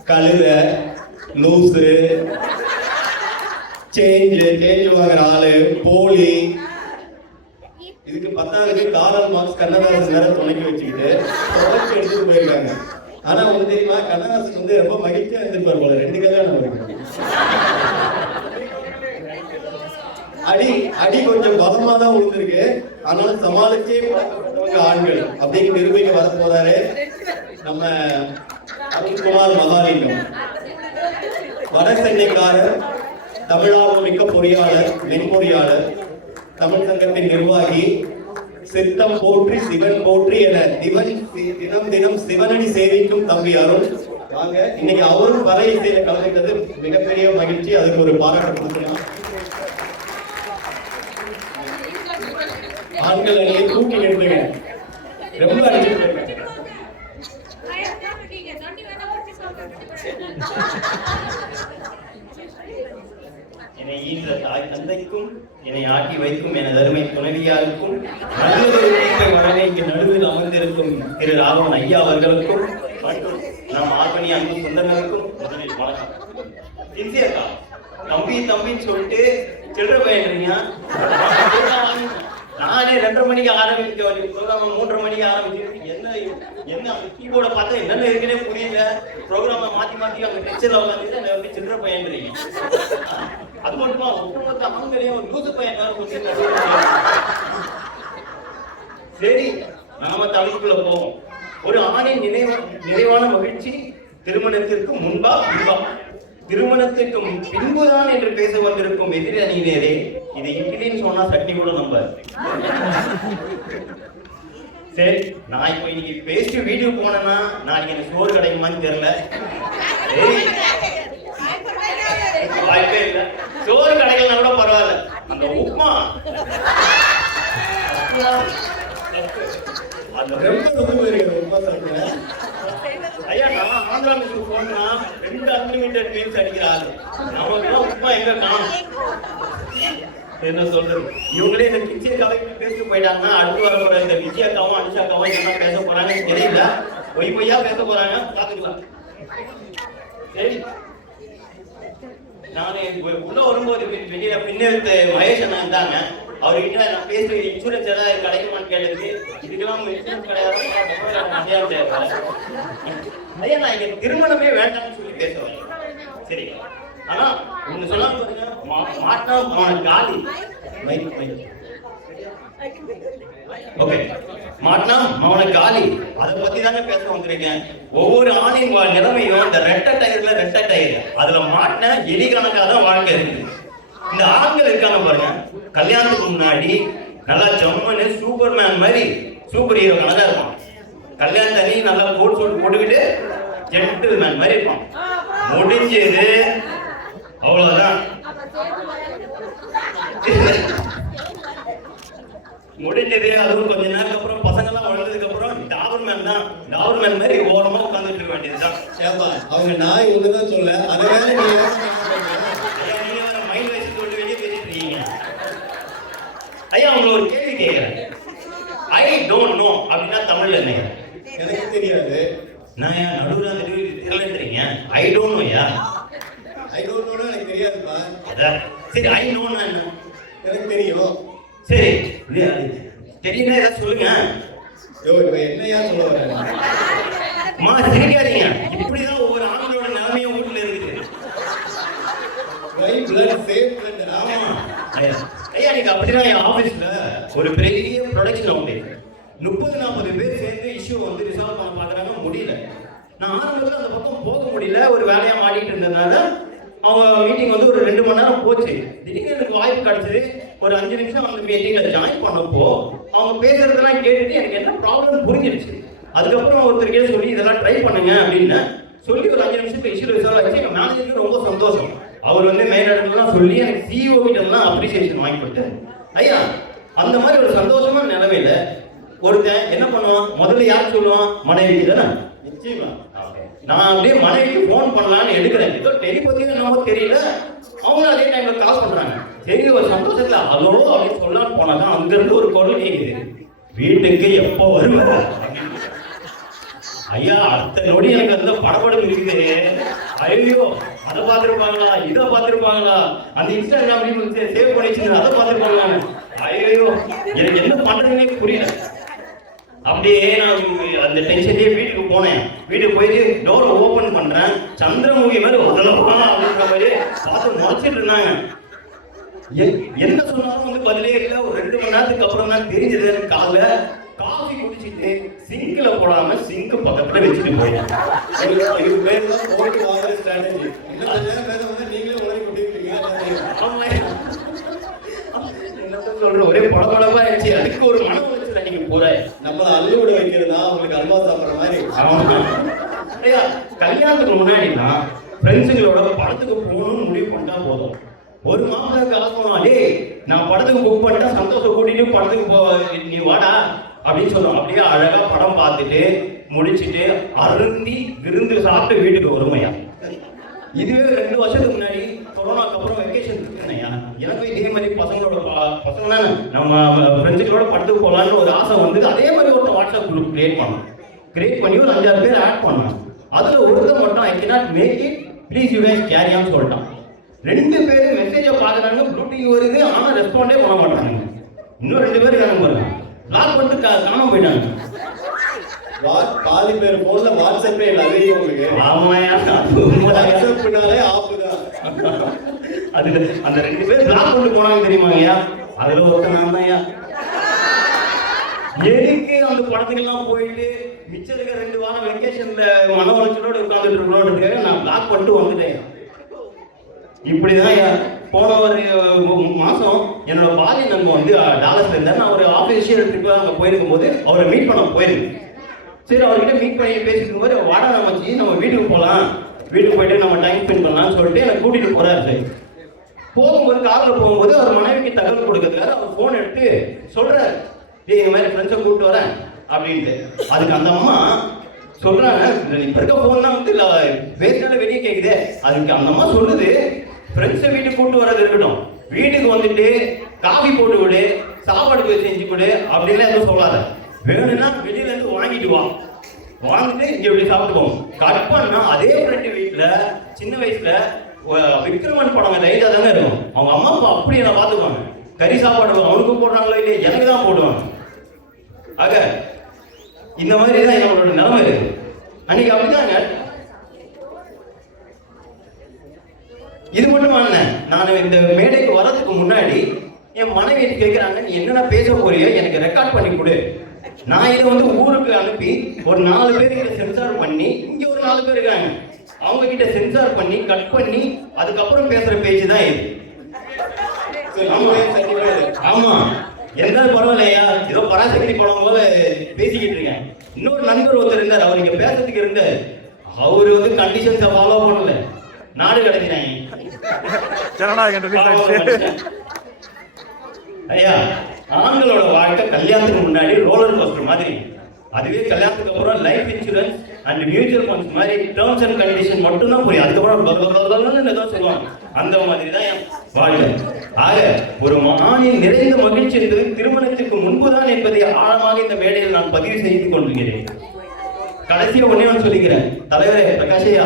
கழுத, லூசு, சேஞ்ச் வாங்குற ஆளு, போலி, இதுக்கு பத்தாவதுக்கு கார்ல் மார்க்ஸ் கண்ணதாசன் வேற துணைக்கு வச்சுக்கிட்டு தொடர்ச்சி எடுத்துட்டு போயிருக்காங்க. ஆனா உங்களுக்கு தெரியுமா, கண்ணதாசன் வந்து ரொம்ப மகிழ்ச்சியா இருந்திருப்பார் போல. 2 கல்யாணம் இருக்கு. அடி கொஞ்சம் பலமா தான் விழுந்திருக்கு. ஆனாலும் சமாளிச்சே பழக்கப்பட்டவங்க ஆண்கள் அப்படிங்கிற நிரூபிக்க வர போறாரு நம்ம அருண்குமார் மகாலிங்கம். வடசென்னைக்காரர், தமிழார்வம் மிக்க பொறியாளர், மென்பொறியாளர், தமிழ் சங்கத்தின் நிர்வாகி, சித்தம் போற்றி சிவன் போற்றி என தினம் தினம் சிவனடி சேவிக்கும் தம்பி அருண் வாங்க. இன்னைக்கு அவரும் வர இசையில கலந்துக்கிட்டது மிகப்பெரிய மகிழ்ச்சி. அதுக்கு ஒரு பாராட்டு கொடுக்கலாம். ஆண்கள் அணியை தூக்கி நிறுத்துங்க. ரொம்ப அடிச்சுட்டு என்னை ஈன்ற தாய் தந்தைக்கும், என்னை ஆட்டி வைக்கும் எனது அருமை துணைவியாருக்கும், வழங்கை இங்கு நடுவில் அமர்ந்திருக்கும் திரு ராகவன் ஐயா அவர்களுக்கும் மற்றும் நம் ஆர்வணி அன்பு சொந்தங்களுக்கும் முதலில் வணக்கம். சின்சியர்க்கா, தம்பின்னு சொல்லிட்டு சில்லற போயிடுறீங்க. நானே 2:30 மணிக்கு ஆரம்பிக்க வேண்டிய ப்ரோக்ராம் 3:30 மணிக்கு ஆரம்பிச்சு என்ன கீபோர்டை பார்த்தா என்னென்ன இருக்குன்னே புரியல. ப்ரோக்ராமை மாத்தி அவங்க டெக்ஸ்டர்ல வந்து சில்லற பையன்றீங்க. அது மட்டுமா ஒட்டுமொத்த ஆண்களையும் ஒரு லூசு பையன். சரி, நாம தலைப்புக்குள்ள போவோம். ஒரு ஆணின் நிறைவான மகிழ்ச்சி திருமணத்திற்கு முன்பா பின்பா? திருமணத்திற்கு பின்புதான் என்று பேச வந்திருக்கும் எதிரி அணியினரே, இது இட்லின்னு சொன்னா சட்னி கூட நம்ப. சரி, நான் இப்ப இன்னைக்கு பேசிட்டு வீட்டுக்கு போனேன்னா நாளைக்கு எனக்கு சோறு கிடைக்குமான்னு தெரியல. வாய்ப்பே இல்லை. சோறு கிடைக்கலன்னா கூட பரவாயில்ல, அந்த உப்புமா ஐயா, நான் ஆந்திரா மிஷுக்கு போனா 2 அன்லிமிட்டட் மீல்ஸ் அடிக்கிறாரு. நமக்கு உப்புமா எங்க காணும்? என்ன சொல்றது? இவங்களே இந்த கிச்சியக்காவை பேசிட்டு போயிட்டாங்கன்னா அடுத்து வர போற இந்த விஜயக்காவும் அனுஷாக்காவும் என்ன பேச போறாங்கன்னு தெரியல. பொய்யா பேச போறாங்க, பாத்துக்கலாம். சரி, நான் உள்ள வரும்போது வெளியில பின்னெடுத்து மகேஷ் அண்ணா இருந்தாங்க. அவர்கிட்ட நான் பேசி இன்சூரன்ஸ் ஏதாவது கிடைக்குமான்னு கேட்டது. இதுக்கெல்லாம் இன்சூரன்ஸ் கிடையாது. ஐயா, நான் இங்க திருமணமே வேண்டாம்னு சொல்லி பேசுவேன். சரி, ஆனா ஒண்ணு சொல்லாம பாருங்க, மாட்டா அவன காலி. ஓகே, மாட்டினா அவனை காலி. அதை பத்தி தாங்க பேச வந்திருக்கேன். ஒவ்வொரு ஆணின் நிலைமையும் இந்த ரெட்டை டயர் அதுல மாட்டின எலி கணக்காக தான் வாழ்க்கை இருக்கு. இந்த ஆண்கள் இருக்காங்க பாருங்க, கல்யாணத்துக்கு முன்னாடி நல்லா ஜம்மனு சூப்பர்மேன் மாதிரி சூப்பர் ஹீரோ கணக்கா இருப்பான். கல்யாணம் தண்ணி நல்லா கோட் சூட் போட்டுக்கிட்டு ஜென்டில்மேன் மாதிரி இருப்பான். முடிஞ்சது அவ்வளவுதான். முடிஞ்சது. அதுவும் கொஞ்ச நேரத்துக்கு அப்புறம் பசங்க எல்லாம் வளர்ந்ததுக்கு அப்புறம் டாபர்மேன் மாதிரி ஓரமா உட்கார்ந்துட்டு இருக்க வேண்டியதுதான். அவங்க நாய் ஒண்ணுதான் சொல்ல, அதை வேற நீங்க மைண்ட் வைஸ் சொல்லிட்டு வெளியே பேசிட்டு இருக்கீங்க. ஐயா உங்களை ஒரு கேள்வி கேட்கிறேன். ஐ டோன்ட் நோ அப்படின்னா தமிழ்ல என்ன? எனக்கு தெரியாது. நான் ஏன் நடுவுல தெரியலன்றீங்க? ஐ டோன்ட் நோயா? ஐ டோன்ட் நோனா எனக்கு தெரியாதுப்பா. சரி ஐ நோனா என்ன? எனக்கு தெரியும். சரி தெரியல ஏதாவது சொல்லுங்க. என்னையா சொல்ல வர? சிரிக்காதீங்க. இப்படிதான் ஒவ்வொரு ஆண்களோட நிலைமையும் வீட்டுல இருக்குது. ஆமா ஐயா நீங்க அப்படிதான் என் ஆபீஸ்ல ஒரு பெரிய ப்ரொடக்ஷன் உண்டு. 30-40 பேர் சேர்ந்து இஷ்யூ வந்து ரிசால்வ் பண்ண பாக்குறாங்க, முடியல. நான் ஆரம்பத்துல அந்த பக்கம் போக முடியல, ஒரு வேலையா மாட்டிட்டு இருந்ததுனால அவங்க மீட்டிங் வந்து ஒரு 2 மணி நேரம் போச்சு. திடீர்னு எனக்கு வாய்ப்பு கிடைச்சது. ஒரு 5 நிமிஷம் அந்த மீட்டிங்ல ஜாயின் பண்ணப்போ அவங்க பேசுறதெல்லாம் கேட்டுட்டு எனக்கு என்ன ப்ராப்ளம் புரிஞ்சிருச்சு. அதுக்கப்புறம் ஒருத்தருக்கே சொல்லி இதெல்லாம் ட்ரை பண்ணுங்க அப்படின்னு சொல்லி ஒரு 5 நிமிஷத்துக்கு இஷ்யூ ரிசால்வ் ஆச்சு. எங்க மேனேஜருக்கு ரொம்ப சந்தோஷம். அவர் வந்து மேலிடத்துலாம் சொல்லி எனக்கு சிஇஓ கிட்டலாம் அப்ரிசியேஷன் வாங்கி கொடுத்தாரு. ஐயா அந்த மாதிரி ஒரு சந்தோஷமான நிலைமையில ஒருத்தன் என்ன பண்ணுவான்? முதல்ல யார் சொல்லுவான்? மனைவிக்கு தானே. நிச்சயமா நான் அப்படியே மனைவிக்கு போன் பண்ணலான்னு எடுக்கிறேன். ஏதோ டெலிபதி என்னவோ தெரியல, அவங்க அதே டைம்ல கால் பண்றாங்க. சரி ஒரு சந்தோஷத்துல ஹலோ அப்படின்னு சொல்லலான்னு போனாதான் அங்க இருந்து ஒரு குரல் கேக்குது, வீட்டுக்கு எப்போ வருவ? ஐயா அடுத்த நொடி எனக்கு அந்த படப்படம் இருக்குது. ஐயோ அதை பார்த்துருப்பாங்களா, இதை பார்த்துருப்பாங்களா, அந்த இன்ஸ்டாகிராம் சேவ் பண்ணி வச்சிருந்தேன் அதை பார்த்துருப்பாங்களான்னு. ஐயோ எனக்கு என்ன பண்றதுன்னே புரியல. அப்படியே நான் அந்த டென்ஷன்லயே வீட்டுக்கு போனேன். வீட்டுக்கு போயிட்டு டோரை ஓபன் பண்றேன். சந்திரமுகி மாதிரி வரலமா அப்படின்ற மாதிரி பார்த்து முறைச்சிட்டு இருந்தாங்க. என்ன சொன்னாலும் வந்து பதிலே இல்லை. ஒரு 2 மணி நேரத்துக்கு அப்புறம் தான் தெரிஞ்சது. காலைல காஃபி குடிச்சிட்டு சிங்க்ல போடாம சிங்க் பக்கத்துல வச்சுட்டு போயிட்டேன். இது பேர் தான் போட்டு வாங்குற ஸ்ட்ராட்டஜி. இன்னும் பேர் வந்து நீங்களே உடனே கொட்டிருக்கீங்க. சொல்ற ஒரே படபடப்பா ஆயிடுச்சு. அதுக்கு ஒரு மன உளைச்சல நீங்க போற நம்மள அள்ளுவிட வைக்கிறதா உங்களுக்கு அல்வா சாப்பிடுற மாதிரி. ஐயா கல்யாணத்துக்கு முன்னாடினா ஃப்ரெண்ட்ஸுங்களோட படத்துக்கு போகணும்னு முடிவு பண்ணிட்டா போதும். ஒரு மாசத்துக்கு காசு போனோம், டே நான் படத்துக்கு புக் பண்ணிட்டா சந்தோஷம் கூட்டிட்டு படத்துக்கு போ, நீ வாடா அப்படின்னு சொல்லுவோம். அப்படியே அழகா படம் பார்த்துட்டு முடிச்சுட்டு அருந்தி விருந்து சாப்பிட்டு வீட்டுக்கு வருமையா. இதுவே 2 வருஷத்துக்கு முன்னாடி கொரோனாக்கு அப்புறம் வெக்கேஷன் இருக்குங்கய்யா. எனக்கு இதே மாதிரி பசங்களோட நம்ம ஃப்ரெண்ட்ஸுகளோட படத்துக்கு போகலான்னு ஒரு ஆசை வந்து அதே மாதிரி ஒருத்தர் வாட்ஸ்அப் குரூப் கிரியேட் பண்ணி ஒரு 5-6 பேர் ஆட் பண்ணான். அதுல ஒருத்தர் மட்டும் I cannot make it please you guys carry on சொல்லிட்டான். 2 பேரும் மெசேஜை பார்க்குறாங்க, ப்ளூடிங் வருது, ஆனால் ரெஸ்பாண்டே பண்ண மாட்டாங்க. இன்னும் 2 பேர் காணும் பாருங்க, பிளாக் பண்ணிட்டு காணாம போயிட்டாங்க. பாதி பேர் போன்ல வாட்ஸ்அப்பே இல்ல. அதே உங்களுக்கு வாட்ஸ்அப்னாலே ஆப் தான். அதுல அந்த 2 பேர் பிளாக் பண்ணிட்டு போனாங்க தெரியுமாங்கய்யா. அதுல ஒருத்தர் நான் தான்யா. எதுக்கு அந்த படத்துக்கெல்லாம் போயிட்டு மிச்சம் இருக்க 2 வாரம் வெக்கேஷன்ல மன உளைச்சலோட உட்கார்ந்துட்டு இருக்கணும்ன்றதுக்காக நான் பிளாக் பண்ணிட்டு வந்துட்டேன். இப்படிதான் போன ஒரு மாசம் என்னோட பாலிய நண்பன் வந்து டாலஸ்ல இருந்தார். நான் ஒரு ஆஃபீஷியல் ட்ரிப்பா அங்க போயிருக்கும் போது அவரை மீட் பண்ண போயிருந்தேன். சரி அவர்கிட்ட மீட் பண்ணி பேசிட்டு இருக்கும்போது வாடா நம்மச்சி நம்ம வீட்டுக்கு போகலாம், வீட்டுக்கு போயிட்டு நம்ம டைம் ஸ்பெண்ட் பண்ணலாம்னு சொல்லிட்டு எனக்கு கூட்டிட்டு போறாரு. சரி போகும்போது காரில் போகும்போது அவர் மனைவிக்கு தகவல் கொடுக்கறதுக்காக அவர் போன் எடுத்து சொல்றாரு, இந்த மாதிரி ஃப்ரெண்ட்ஸை கூப்பிட்டு வரேன் அப்படின்ட்டு. அதுக்கு அந்த அம்மா சொல்றாங்க, இப்ப இருக்க போன்லாம் வந்து பேசினால வெளியே கேக்குது. அதுக்கு அந்த அம்மா சொல்லுது, ஃப்ரெண்ட்ஸை வீட்டுக்கு கூப்பிட்டு வர்றது இருக்கட்டும், வீட்டுக்கு வந்துட்டு காஃபி போட்டு விடு, சாப்பாடு செஞ்சு கொடு அப்படின்லாம் எதுவும் சொல்லாத. வேணும்னா வெளியில இருந்து வாங்கிட்டு வா, வாங்கிட்டு இங்க எப்படி சாப்பிட்டுவோம். கட் பண்ணா அதே ஃப்ரெண்டு வீட்டுல சின்ன வயசுல விக்ரமன் படம் லைட்டா தானே இருக்கும். அவங்க அம்மா அப்பா அப்படி என்ன பார்த்துக்குவாங்க. கறி சாப்பாடு அவனுக்கு போடுறாங்களோ இல்லையா, எனக்கு தான் போடுவாங்க. ஆக இந்த மாதிரி தான் என்னோட நிலைமை இருக்கு. அன்னைக்கு அப்படிதாங்க. இது மட்டும் நான் இந்த மேடைக்கு வர்றதுக்கு முன்னாடி என் மனைவி கேட்கிறாங்க, நீ என்னென்ன பேச போறியோ எனக்கு ரெக்கார்ட் பண்ணி கொடு. நான் இதை வந்து ஊருக்கு அனுப்பி ஒரு 4 பேர்கிட்ட சென்சார் பண்ணி இங்க ஒரு 4 பேர் இருக்காங்க, அவங்க கிட்ட சென்சார் பண்ணி கட் பண்ணி அதுக்கப்புறம் பேசுற பேச்சு தான் இது. ஆமா, இருந்தாலும் பரவாயில்லையா, ஏதோ பராசக்தி படம் போல பேசிக்கிட்டு இருக்கேன். இன்னொரு நண்பர் ஒருத்தர் இருந்தார், அவர் இங்க பேசுறதுக்கு இருந்தார், அவரு வந்து கண்டிஷன்ஸை ஃபாலோ பண்ணல, நாடு கிடைக்கிறாங்க. ஐயா, ஆண்களோட வாழ்க்கை கல்யாணத்துக்கு முன்னாடி ரோலர் கோஸ்டர் மாதிரி, அதுவே கல்யாணத்துக்கு அப்புறம் life insurance and mutual funds மாதிரி டேர்ம்ஸ் அண்ட் கண்டிஷன் மட்டும் தான் புரியும். அதுக்கப்புறம் ஏதோ சொல்லுவாங்க, அந்த மாதிரி தான் என் வாழ்க்கை. ஆக ஒரு ஆணின் நிறைந்த மகிழ்ச்சி என்பது திருமணத்துக்கு முன்புதான் என்பதை ஆழமாக இந்த மேடையில் நான் பதிவு செய்து கொள்கிறேன். கடைசியா ஒன்னே ஒன்று சொல்லிக்கிறேன், தலைவரே பிரகாஷையா,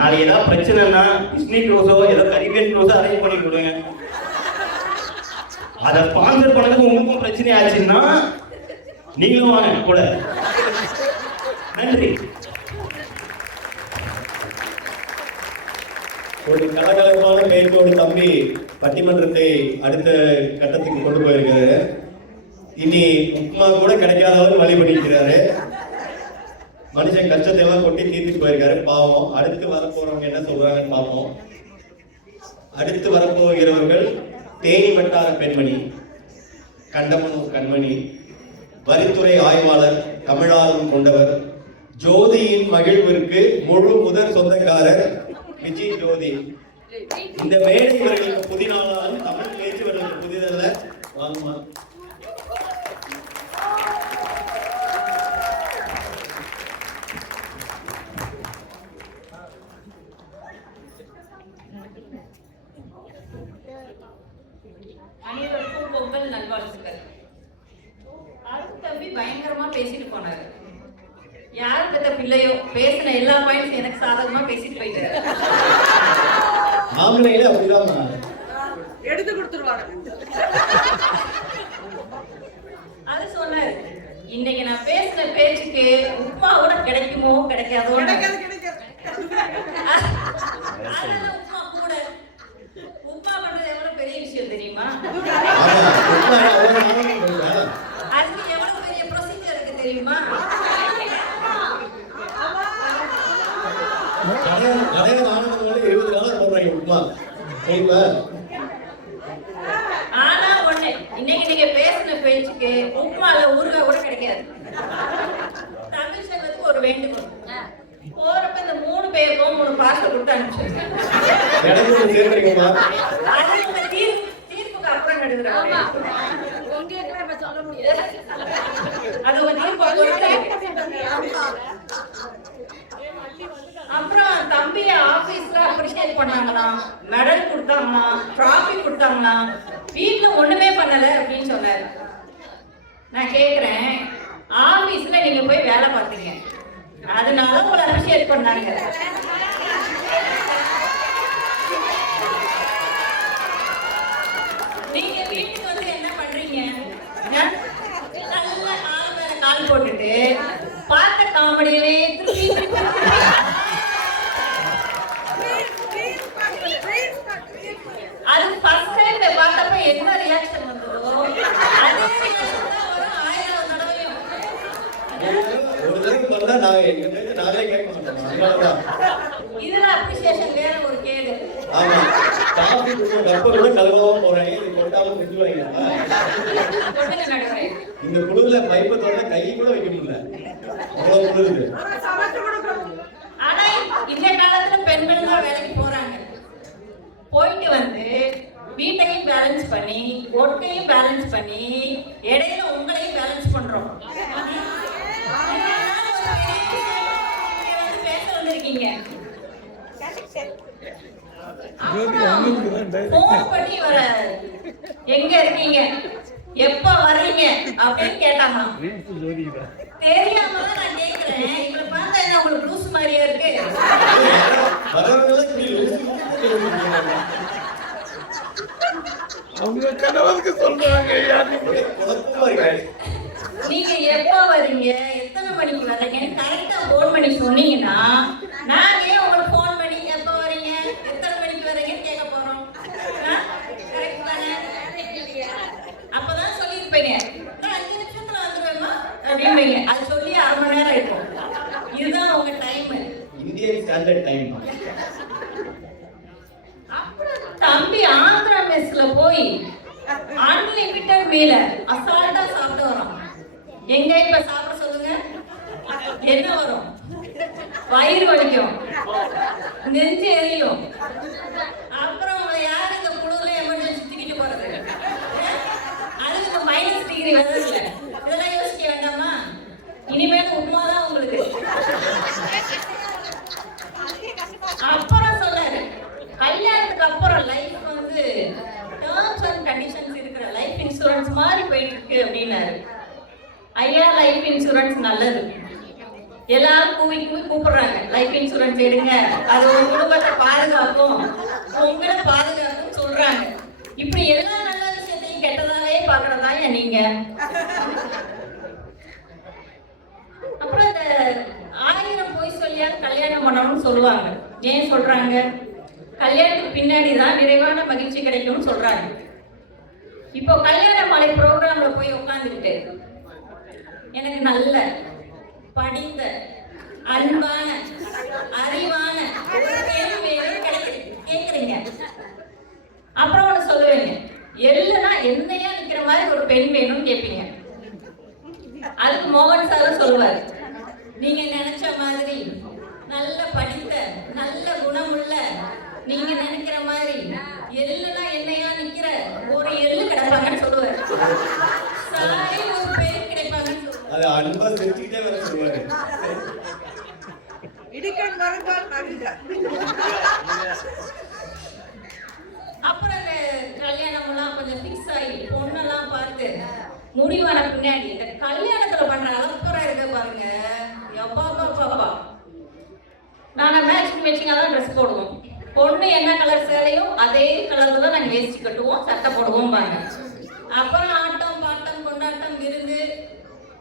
நாளைக்கு ஏதாவது பிரச்சனைனா டிஸ்னி க்ரூஸோ ஏதோ கரீபியன் க்ரூஸோ அரேஞ்ச் பண்ணி கொடுங்க. அதை ஸ்பான்சர் பண்ணதுக்கு உங்களுக்கும் பிரச்சனை ஆச்சுன்னா நீங்களும் வாங்க கூட. நன்றி. ஒரு கலகலப்பான பேச்சோடு தம்பி பட்டிமன்றத்தை அடுத்த கட்டத்துக்கு கொண்டு போயிருக்காரு. இனி உப்மா கூட கிடைக்காத அளவுக்கு வழி பண்ணிக்கிறாரு. மனுஷன் கஷ்டத்தை எல்லாம் கொட்டி தீர்த்துட்டு போயிருக்காரு, பாவம். அடுத்து வரப்போறவங்க என்ன சொல்றாங்கன்னு பார்ப்போம். அடுத்து வரப்போகிறவர்கள் தேனி வட்டார பெண்மணி, கண்டமனூர் கண்மணி, வரித்துறை ஆய்வாளர், தமிழார்வம் கொண்டவர், ஜோதியின் மகிழ்விற்கு முழு முதற் சொந்தக்காரர் விஜய் ஜோதி. இந்த மேடை இவர்களுக்கு புதினாலும் தமிழ் பேச்சு இவர்களுக்கு புதிதல்ல. வாங்கம்மா. அனைவருக்கும் பொங்கல் நல்வாழ்த்துக்கள். அருண் தம்பி பயங்கரமா பேசிட்டு போனாரு. யாரு பெற்ற பிள்ளையோ பேசின எல்லா பாயிண்ட்ஸ் எனக்கு சாதகமா பேசிட்டு போயிட்டாரு. ஆம்பளைங்களே அப்படிதான் எடுத்து கொடுத்துருவாங்க. அது சொன்னாரு, இன்னைக்கு நான் பேசின பேச்சுக்கு உப்மா கூட கிடைக்குமோ கிடைக்காதோ. உப்மா கூட உப்மா பண்றது எவ்வளவு பெரிய விஷயம் தெரியுமா? அதுக்கு எவ்வளவு பெரிய ப்ரொசீஜர் இருக்கு தெரியுமா? ஆனா ஒண்ணு, இன்னைக்கு நீங்க பேசின பேச்சுக்கு உப்மால ஊறுகாய் கூட கிடைக்காது. தமிழ் செல்வத்துக்கு ஒரு வேண்டுகோள், போறப்ப இந்த 3 பேருக்கும் 3 பார்சல் கொடுத்து அனுப்பிச்சிருங்க. அது உங்க தீர்ப்புக்கு அப்புறம் எடுக்கிறாங்க. அது உங்க தீர்ப்பு. அப்புறம் தம்பிய ஆபீஸ்ல அப்ரிஷியேட் பண்ணாங்களாம், மெடல் கொடுத்தாங்களாம், டிராஃபி கொடுத்தாங்களாம், வீட்டுல ஒண்ணுமே பண்ணல அப்படின்னு சொன்னாரு. நான் கேக்குறேன், ஆபீஸ்ல நீங்க போய் வேலை பார்த்தீங்க, அதனால உங்களை அப்ரிஷியேட் பண்ணாங்க. நீங்க வீட்டுக்கு வந்து என்ன பண்றீங்க? நல்ல கால் மேல கால் போட்டுட்டு பார்த்த காமெடியிலே அது ஃபர்ஸ்ட் டைம் பார்த்தப்ப என்ன ரியாக்ஷன் வந்ததோ அதே ரியாக்ஷன் தான் வரும் 1000 தடவையும். இதுல அப்ரிசியேஷன் வேற ஒரு கேடு. ஆமா, காபி கப்ப கூட கலவாம போறாங்க, இது கொட்டாம விட்டுவாங்க. இந்த குளிர்ல பைப்பை தொட கை கூட வைக்க முடியல, அவ்வளவு குளிருது. ஆனா இந்த காலத்துல பெண்கள் தான் வேலைக்கு போறாங்க. போயிட்டு வந்து வீட்டையும் பேலன்ஸ் பண்ணி, ஒர்க்கையும் பேலன்ஸ் பண்ணி, இடையில உங்களையும் பேலன்ஸ் பண்றோம். பேச வந்திருக்கீங்க, போன் பண்ணி வர எங்க இருக்கீங்க, எப்ப வர்றீங்க அப்படின்னு கேட்டாங்க. தெரியாமதான் நான் கேக்குறேன், இவங்களை பார்த்தா என்ன உங்களுக்கு லூஸ் மாதிரியா இருக்கு? அவங்க கணவருக்கு சொல்றாங்க. நீங்க எப்ப வரீங்க, எத்தனை மணிக்கு வர்றீங்கன்னு கரெக்டா போன் பண்ணி சொன்னீங்கன்னா நாங்க உங்களுக்கு போன் பண்ணி எப்ப வரீங்க, எத்தனை மணிக்கு வரீங்கன்னு கேட்க போறோம். கரெக்ட் தானே? அப்பதான் சொல்லிருப்பீங்க, 5 நிமிஷத்துல வந்துருவேன். அப்படிம்பீங்க. அது சொல்லி 1/2 மணி நேரம் இருக்கும். இதுதான் உங்க டைம். Indian standard time. அப்புறம் தம்பி ஆந்திரா மெஸ்ல போய் அன்லிமிட்டட் மீல அசால்ட்டா சாப்பிட்டு வரோம். எங்க இப்ப சாப்பிட சொல்லுங்க, என்ன வரும்? வயிறு வலிக்கும், நெஞ்சு எரியும். அப்புறம் உங்களை யாரு இந்த குழுல எமர்ஜென்சி தூக்கிட்டு போறது? அதுக்கு இந்த -டிகிரி வெதர்ல இதெல்லாம் யோசிக்க வேண்டாமா? இனிமேல் உப்புமா தான் உங்களுக்கு. அப்புறம் சொன்னாரு, கல்யாணத்துக்கு அப்புறம் லைஃப் வந்து டேர்ம்ஸ் அண்ட் கண்டிஷன்ஸ் இருக்கிற லைஃப் இன்சூரன்ஸ் மாதிரி போயிட்டு இருக்கு அப்படின்னாரு. ஐயா, லைஃப் இன்சூரன்ஸ் நல்லது, எல்லாரும் கூவி கூப்பிடுறாங்க, லைஃப் இன்சூரன்ஸ் எடுங்க, அது ஒரு குடும்பத்தை பாதுகாக்கும், உங்களை பாதுகாக்கும் சொல்றாங்க. இப்படி எல்லா நல்ல விஷயத்தையும் கெட்டதாவே பாக்குறதா நீங்க. அப்புறம் இந்த 1000 பொய் சொல்லியாவது கல்யாணம் பண்ணணும்னு சொல்லுவாங்க. ஏன் சொல்றாங்க? கல்யாணத்துக்கு பின்னாடி தான் நிறைவான மகிழ்ச்சி கிடைக்கும்னு சொல்றாங்க. இப்போ கல்யாண மாலை ப்ரோக்ராம்ல போய் உட்காந்துக்கிட்டு எனக்கு நல்ல படித்த அன்பான அறிவான கேக்குறீங்க. அப்புறம் ஒண்ணு சொல்லுவீங்க, எல்லைனா என்னையா நிக்கிற மாதிரி ஒரு பெண் வேணும்னு கேட்பீங்க. அதுக்கு மோகன் சார் சொல்லுவார், நீங்க நினைச்ச மாதிரி நல்ல படித்த நல்ல குணமுள்ள நீங்க நினைக்கிற மாதிரி எல்லுனா என்னையா நிக்கிற ஒரு எள்ளு கிடைப்பாங்கன்னு சொல்லுவார். சாரி, ஒரு பேர் கிடைப்பாங்கன்னு சொல்லுவார். அது அன்பா செஞ்சுக்கிட்டே வர சொல்லுவாரு. இடிக்கன் வரப்பால் நடுங்க. அப்புறம் இந்த கல்யாணம் எல்லாம் கொஞ்சம் ஃபிக்ஸ் ஆகி பொண்ணெல்லாம் பார்த்து முடிவான பின்னாடி இந்த கல்யாணத்துல பண்ற அலப்புறம் இருக்க பாருங்க. எப்பா பாப்பா, நாங்க மேட்சிங்கா தான் ட்ரெஸ் போடுவோம். பொண்ணு என்ன கலர் சேலையும் அதே கலர்ல தான் நாங்க வேஷ்டி கட்டுவோம், சட்டை போடுவோம் பாருங்க. அப்புறம் ஆட்டம் பாட்டம் கொண்டாட்டம் விருந்து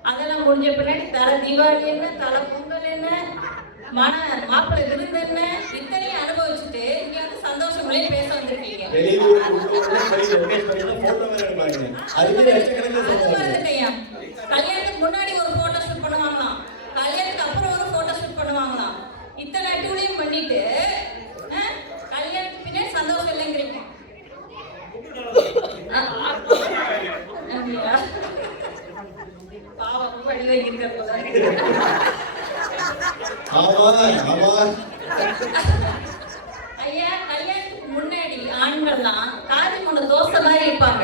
அதெல்லாம் முடிஞ்ச பின்னாடி தலை தீபாவளி என்ன, தலை பொங்கல் என்ன, மாப்பிள்ளை விருந்து என்ன, இத்தனையும் அனுபவிச்சுட்டு இங்க வந்து சந்தோஷங்களே பேச வந்திருக்கீங்க. கல்யாணத்துக்கு முன்னாடி ஒரு போட்டோ ஷூட் பண்ணுவாங்களாம், கல்யாணத்துக்கு அப்புறம் ஒரு போட்டோ ஷூட் பண்ணுவாங்களாம். இத்தனை டூலையும் பண்ணிட்டு கல்யாணத்துக்கு பின்னாடி சந்தோஷம் இல்லைங்கிறீங்க. பாவம் வடிவே இருக்கிறது. ஐயா, கல்யாணத்துக்கு முன்னாடி ஆண்கள்லாம் காரி கொண்ட தோசை மாதிரி இருப்பாங்க.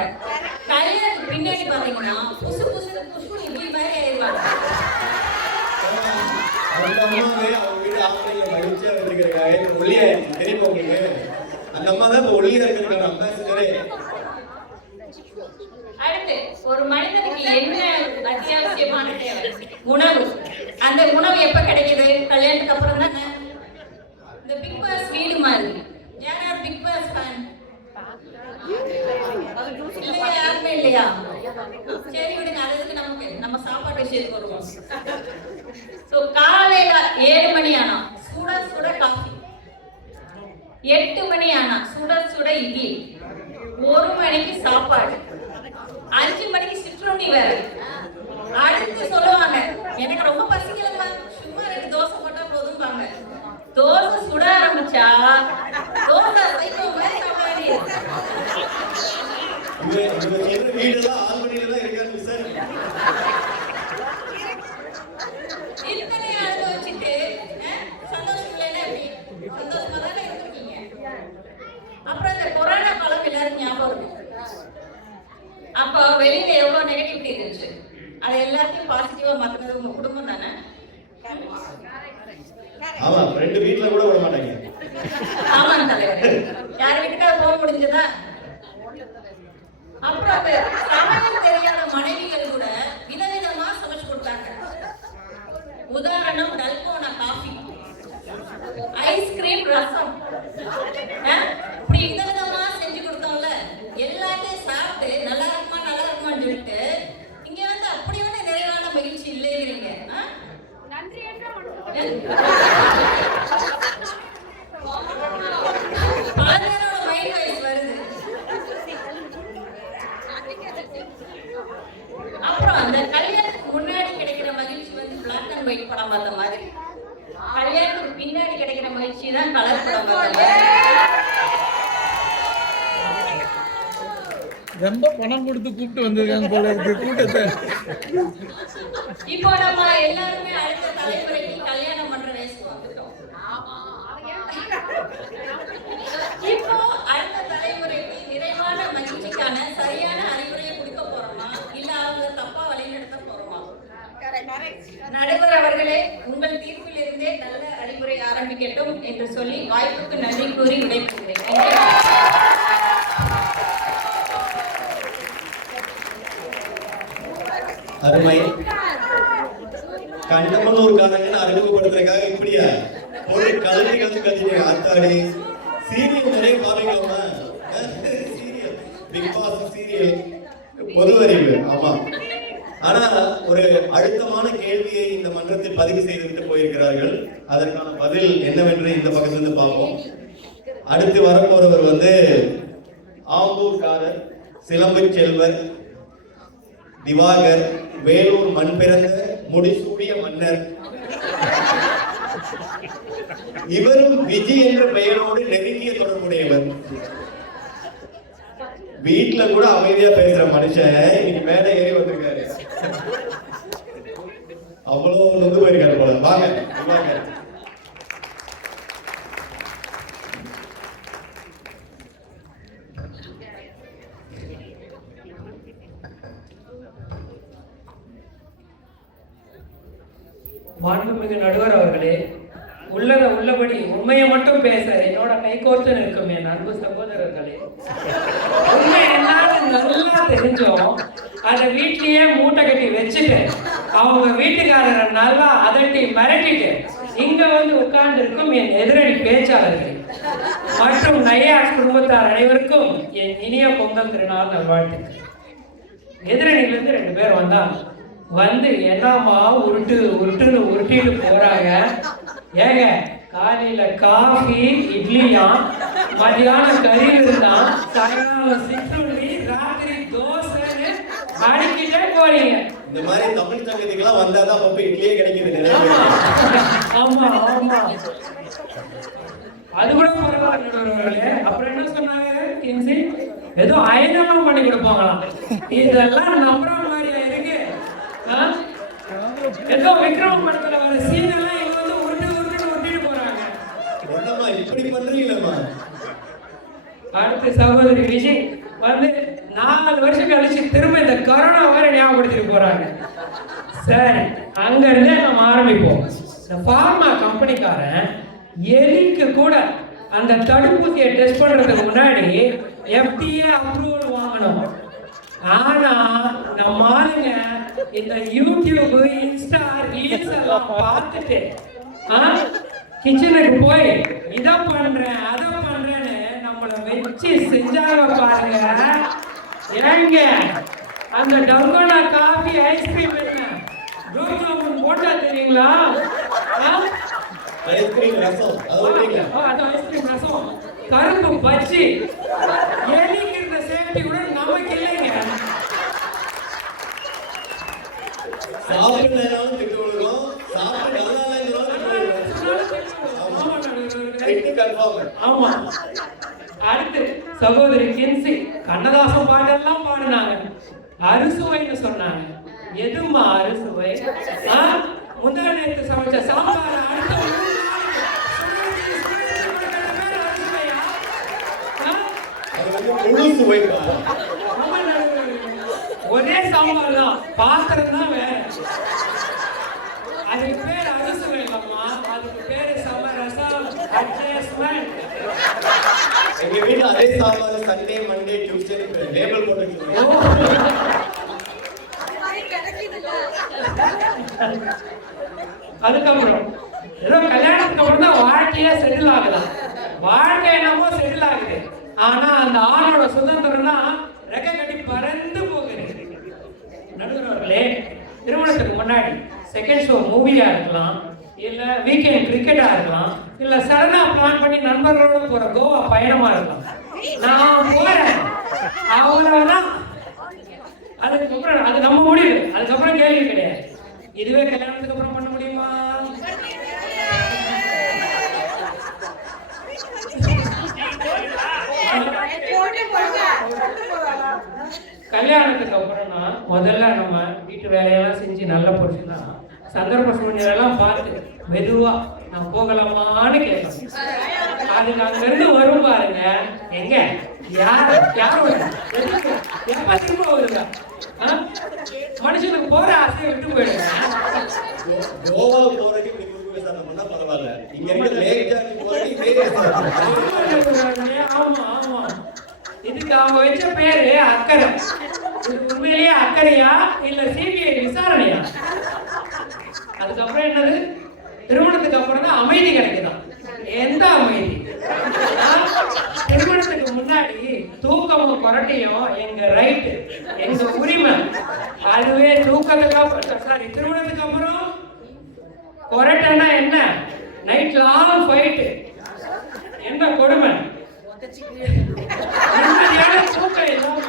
கல்யாணத்துக்கு பின்னாடி பாத்தீங்கன்னா புசு புசு புசு இப்படி மாதிரி ஆயிடுவாங்க. அந்த அம்மா தான் இப்ப ஒல்லியா இருக்கிற அம்பாசிடரே. அடுத்து, ஒரு மனிதனுக்கு என்ன அத்தியாவசியமான தேவை? உணவு. அந்த உணவு எப்ப கிடைக்குது? கல்யாணத்துக்கு அப்புறம் தானே. இந்த பிக் பாஸ் வீடு மாதிரி. யார் பிக் பாஸ் ஃபேன்? இல்லையா? யாருமே இல்லையா? சரி விடுங்க, அதுக்கு நமக்கு நம்ம சாப்பாடு விஷயத்துக்கு வருவோம். ஸோ காலையில 7 மணி ஆனா சுட சுட காஃபி, 8 மணி ஆனா சுட சுட இட்லி, 1 மணிக்கு சாப்பாடு, 5 மணிக்கு சிற்றுண்டி வேற. அடுத்து சொல்லுவாங்க, எனக்கு ரொம்ப பசிக்கலம்மா, சும்மா 2 தோசை போட்டா போதும்பாங்க. தோசை சுட ஆரம்பிச்சா தோசை சைக்கிள் மாதிரி சாப்பாடு. வீடெல்லாம் 6 மணில தான் இருக்காரு சார். இத்தனை அனுபவிச்சுட்டு சந்தோஷம் இல்லைன்னா எப்படி? சந்தோஷமா தானே இருக்கீங்க. அப்புறம் இந்த கொரோனா காலம் எல்லாரும் ஞாபகம் இருக்கு. அப்ப வெளியில எவ்வளவு நெகட்டிவிட்டி இருந்துச்சு, அதை எல்லாத்தையும் பாசிட்டிவா மாத்தினது உங்க குடும்பம் தானே. ஆமா, 2 வீட்ல கூட விட மாட்டாங்க. ஆமா தலைவர், யார் வீட்டுக்காக போக முடிஞ்சதா? அப்புறம் அந்த சமையல் தெரியாத மனைவிகள் கூட விதவிதமா சமைச்சு கொடுத்தாங்க. உதாரணம், டல்கோனா காஃபி, ஐஸ்கிரீம், ரசம், இப்படி விதவிதமா செஞ்சு கொடுத்தோம்ல. எல்லாத்தையும் சாப்பிட்டு நல்லா இருக்குமான்னு சொல்லிட்டு இங்க வந்து அப்படி வந்து நிறைவான மகிழ்ச்சி இல்லைங்கிறீங்க. பல பேரோட மைண்ட் வாய்ஸ் வருது. அப்புறம் அந்த கல்யாணத்துக்கு முன்னாடி கிடைக்கிற படம் பார்த்த மாதிரி. கல்யாணத்துக்கு பின்னாடி கிடைக்கிற மகிழ்ச்சி தான் கலர் படம் பார்த்தது. ரொம்ப பணம் கொடுத்து கூப்பிட்டு வந்திருக்காங்க போல இருக்கு கூட்டத்தை. இப்போ நம்ம எல்லாருமே அடுத்த தலைமுறைக்கு கல்யாணம் பண்ற வயசுக்கு வந்துட்டோம். இப்போ அடுத்த தலைமுறைக்கு நிறைவான மகிழ்ச்சிக்கான சரியான அறிவுரையை கொடுக்க போறோமா இல்ல அவங்க தப்பா வழிநடத்த போறோமா? நடுவர் அவர்களே, உங்கள் தீர்ப்பிலிருந்தே நல்ல அறிவுரை ஆரம்பிக்கட்டும் என்று சொல்லி வாய்ப்புக்கு நன்றி கூறி விடைபெறுகிறேன். அருமை. கண்டமனூர்காரங்கன்னு அறிமுகப்படுத்துறதுக்காக இப்படியா ஒரு கல்வி ஆத்தாடி சீரியல் நிறைய பாருங்கம்மா. சீரியல் பிக் பாஸ் சீரியல் பொது அறிவு. ஆமா, ஆனா ஒரு அழுத்தமான கேள்வியை இந்த மன்றத்தில் பதிவு செய்துவிட்டு போயிருக்கிறார்கள். அதற்கான பதில் என்னவென்று இந்த பக்கத்திலிருந்து பார்ப்போம். அடுத்து வரப்போறவர் ஆம்பூர்காரர், சிலம்பு செல்வர், திவாகர், வேலூர் மண் பிறந்த முடிசூடிய மன்னர். இவரும் விஜி என்ற பெயரோடு நெருங்கிய தொடர்புடையவர். வீட்டுல கூட அமைதியா பேசுற மனுஷன் இன்னைக்கு மேல ஏறி வந்திருக்காரு. அவ்வளவு நொந்து போயிருக்காரு போல. வாங்க திவாகர். மாண்புமிகு நடுவர் அவர்களே, உள்ளத உள்ளபடி உண்மையை மட்டும் பேச என்னோட கைகோர்த்து நிற்கும் என் அன்பு சகோதரர்களே, உண்மை என்னன்னு நல்லா தெரிஞ்சோம் அதை வீட்லயே மூட்டை கட்டி வச்சுட்டு அவங்க வீட்டுக்காரரை நல்லா அதட்டி மிரட்டிட்டு இங்க வந்து உட்கார்ந்து இருக்கும் என் எதிரணி பேச்சாளர்கள் மற்றும் நையார் குடும்பத்தார் அனைவருக்கும் என் இனிய பொங்கல் திருநாள் நல்வாழ்த்துக்கள். எதிரணியிலிருந்து 2 பேர் வந்தாங்க. வந்து என்னமா உருட்டுன்னு உருட்டிட்டு போறாங்க. ஏங்க, காலையில காஃபி இட்லியா, மதியானம் கறி இருந்தான், சாயங்காலம் சிற்றுண்டி, ராத்திரி தோசைன்னு அடிக்கிட்டே போறீங்க. இந்த மாதிரி தமிழ் சங்கதிகளாம் வந்தாதான் அப்ப இட்லியே கிடைக்குது. ஆமா ஆமா, அது கூட பரவாயில்ல. அப்புறம் என்ன சொன்னாங்க, கின்சி ஏதோ அயனெல்லாம் பண்ணி கொடுப்பாங்களாம். இதெல்லாம் நம்புற மாதிரியா இருக்கு? ஏதோ விக்ரம் படத்துல வர சீன் எல்லாம் இவங்க வந்து உருட்டிட்டு போறாங்க. இப்படி பண்றீங்களா? அடுத்து சகோதரி விஜய் வந்து 4 வருஷம் கழிச்சு திரும்ப இந்த கொரோனா வேற ஞாபகப்படுத்திட்டு போறாங்க. சரி, அங்க இருந்தே நம்ம ஆரம்பிப்போம். இந்த பார்மா கம்பெனிக்காரன் எலிக்கு கூட அந்த தடுப்பூசியை டெஸ்ட் பண்றதுக்கு முன்னாடி FDA அப்ரூவல் வாங்கணும். ஆனா நம்ம ஆளுங்க இந்த யூடியூப், இன்ஸ்டா, ரீல்ஸ் எல்லாம் பார்த்துட்டு கிச்சனுக்கு போய் இதை பண்றேன் அதை பண்றேன்னு நம்மளை வச்சு செஞ்சாங்க பாருங்க. ஏங்க, அந்த டல்கோனா காஃபி ஐஸ்கிரீம் என்ன குலோப்ஜாமுன் போட்டா தெரியுங்களா? ஐஸ்கிரீம் ரசம், அது ஐஸ்கிரீம் ரசம், கரும்பு பச்சி, எலிக்கு இருந்த சேஃப்டி கூட நமக்கு இல்லைங்க. சாப்பிடலாம் திட்டு விடுறோம், சாப்பிட்டு நல்லா ஆமா. அடுத்து சகோதரி கின்சி கண்ணதாசன் பாட்டெல்லாம் பாடினாங்க. அறுசுவைன்னு சொன்னாங்க. எதுமா அறுசுவை? முந்தா நேரத்து சமைச்ச சாம்பார் அடுத்த ஒரே சாம்பார் தான், பாத்திரம் தான் வேற. அதுக்கு பேர் அறுசுவை இல்லம்மா, அதுக்கு பேரு சமரசம், அட்ஜஸ்ட்மெண்ட். எங்க வீட்டுல அதே sambar Sunday Monday Tuesday label போட்டு. அதுக்கப்புறம் ஏதோ கல்யாணத்துக்கு அப்புறம் தான் வாழ்க்கையே செட்டில் ஆகலாம். வாழ்க்கை என்னமோ செட்டில் ஆகுது, ஆனா அந்த ஆணோட சுதந்திரம் தான் ரெக்கை கட்டி பறந்து போகுது. நடுவர்களே, திருமணத்துக்கு முன்னாடி செகண்ட் ஷோ மூவியா இருக்கலாம், இல்ல வீக்கெண்ட் கிரிக்கெட்டா இருக்கலாம், இல்ல சடனா பிளான் பண்ணி நண்பர்களோட போற கோவா பயணமா இருக்கலாம். நான் போறேன், அவ்வளவுதான். அதுக்கப்புறம் அது நம்ம முடிவு, அதுக்கப்புறம் கேள்வி கிடையாது. இதுவே கல்யாணத்துக்கு அப்புறம் பண்ண முடியுமா? கல்யாணத்துக்கு அப்புறம்னா முதல்ல நம்ம வீட்டு வேலையெல்லாம் செஞ்சு நல்ல புருஷனா சந்தர்ப்ப சூழ்நிலையெல்லாம் பார்த்து மெதுவா நான் போகலாமான்னு கேட்கணும். அதுக்கு அங்க இருந்து வரும் பாருங்க, எங்க யாரும் எப்ப திரும்ப வருங்க மனுஷனுக்கு போற ஆசையை விட்டு போயிடுங்க. கோவா போறதுக்கு இப்படி குறுக்கு விசாரணை பண்ணா பரவாயில்ல, இங்க இருக்க லேக் போறதுக்கு ஆமா ஆமா, இதுக்கு அவங்க வச்ச பேரு அக்கறை. இது உண்மையிலேயே அக்கறையா இல்ல சிபிஐ விசாரணையா? அதுக்கப்புறம் என்னது, திருமணத்துக்கு அப்புறம் தான் அமைதி கிடைக்குதான். எந்த அமைதி? திருமணத்துக்கு முன்னாடி தூக்கமும் கொரட்டையும் எங்க ரைட்டு, எங்க உரிமை. அதுவே தூக்கத்துக்கு அப்புறம் சாரி திருமணத்துக்கு அப்புறம் கொரட்டைன்னா என்ன? Night long fight. என்ன கொடுமை! தூக்கம் இல்லாம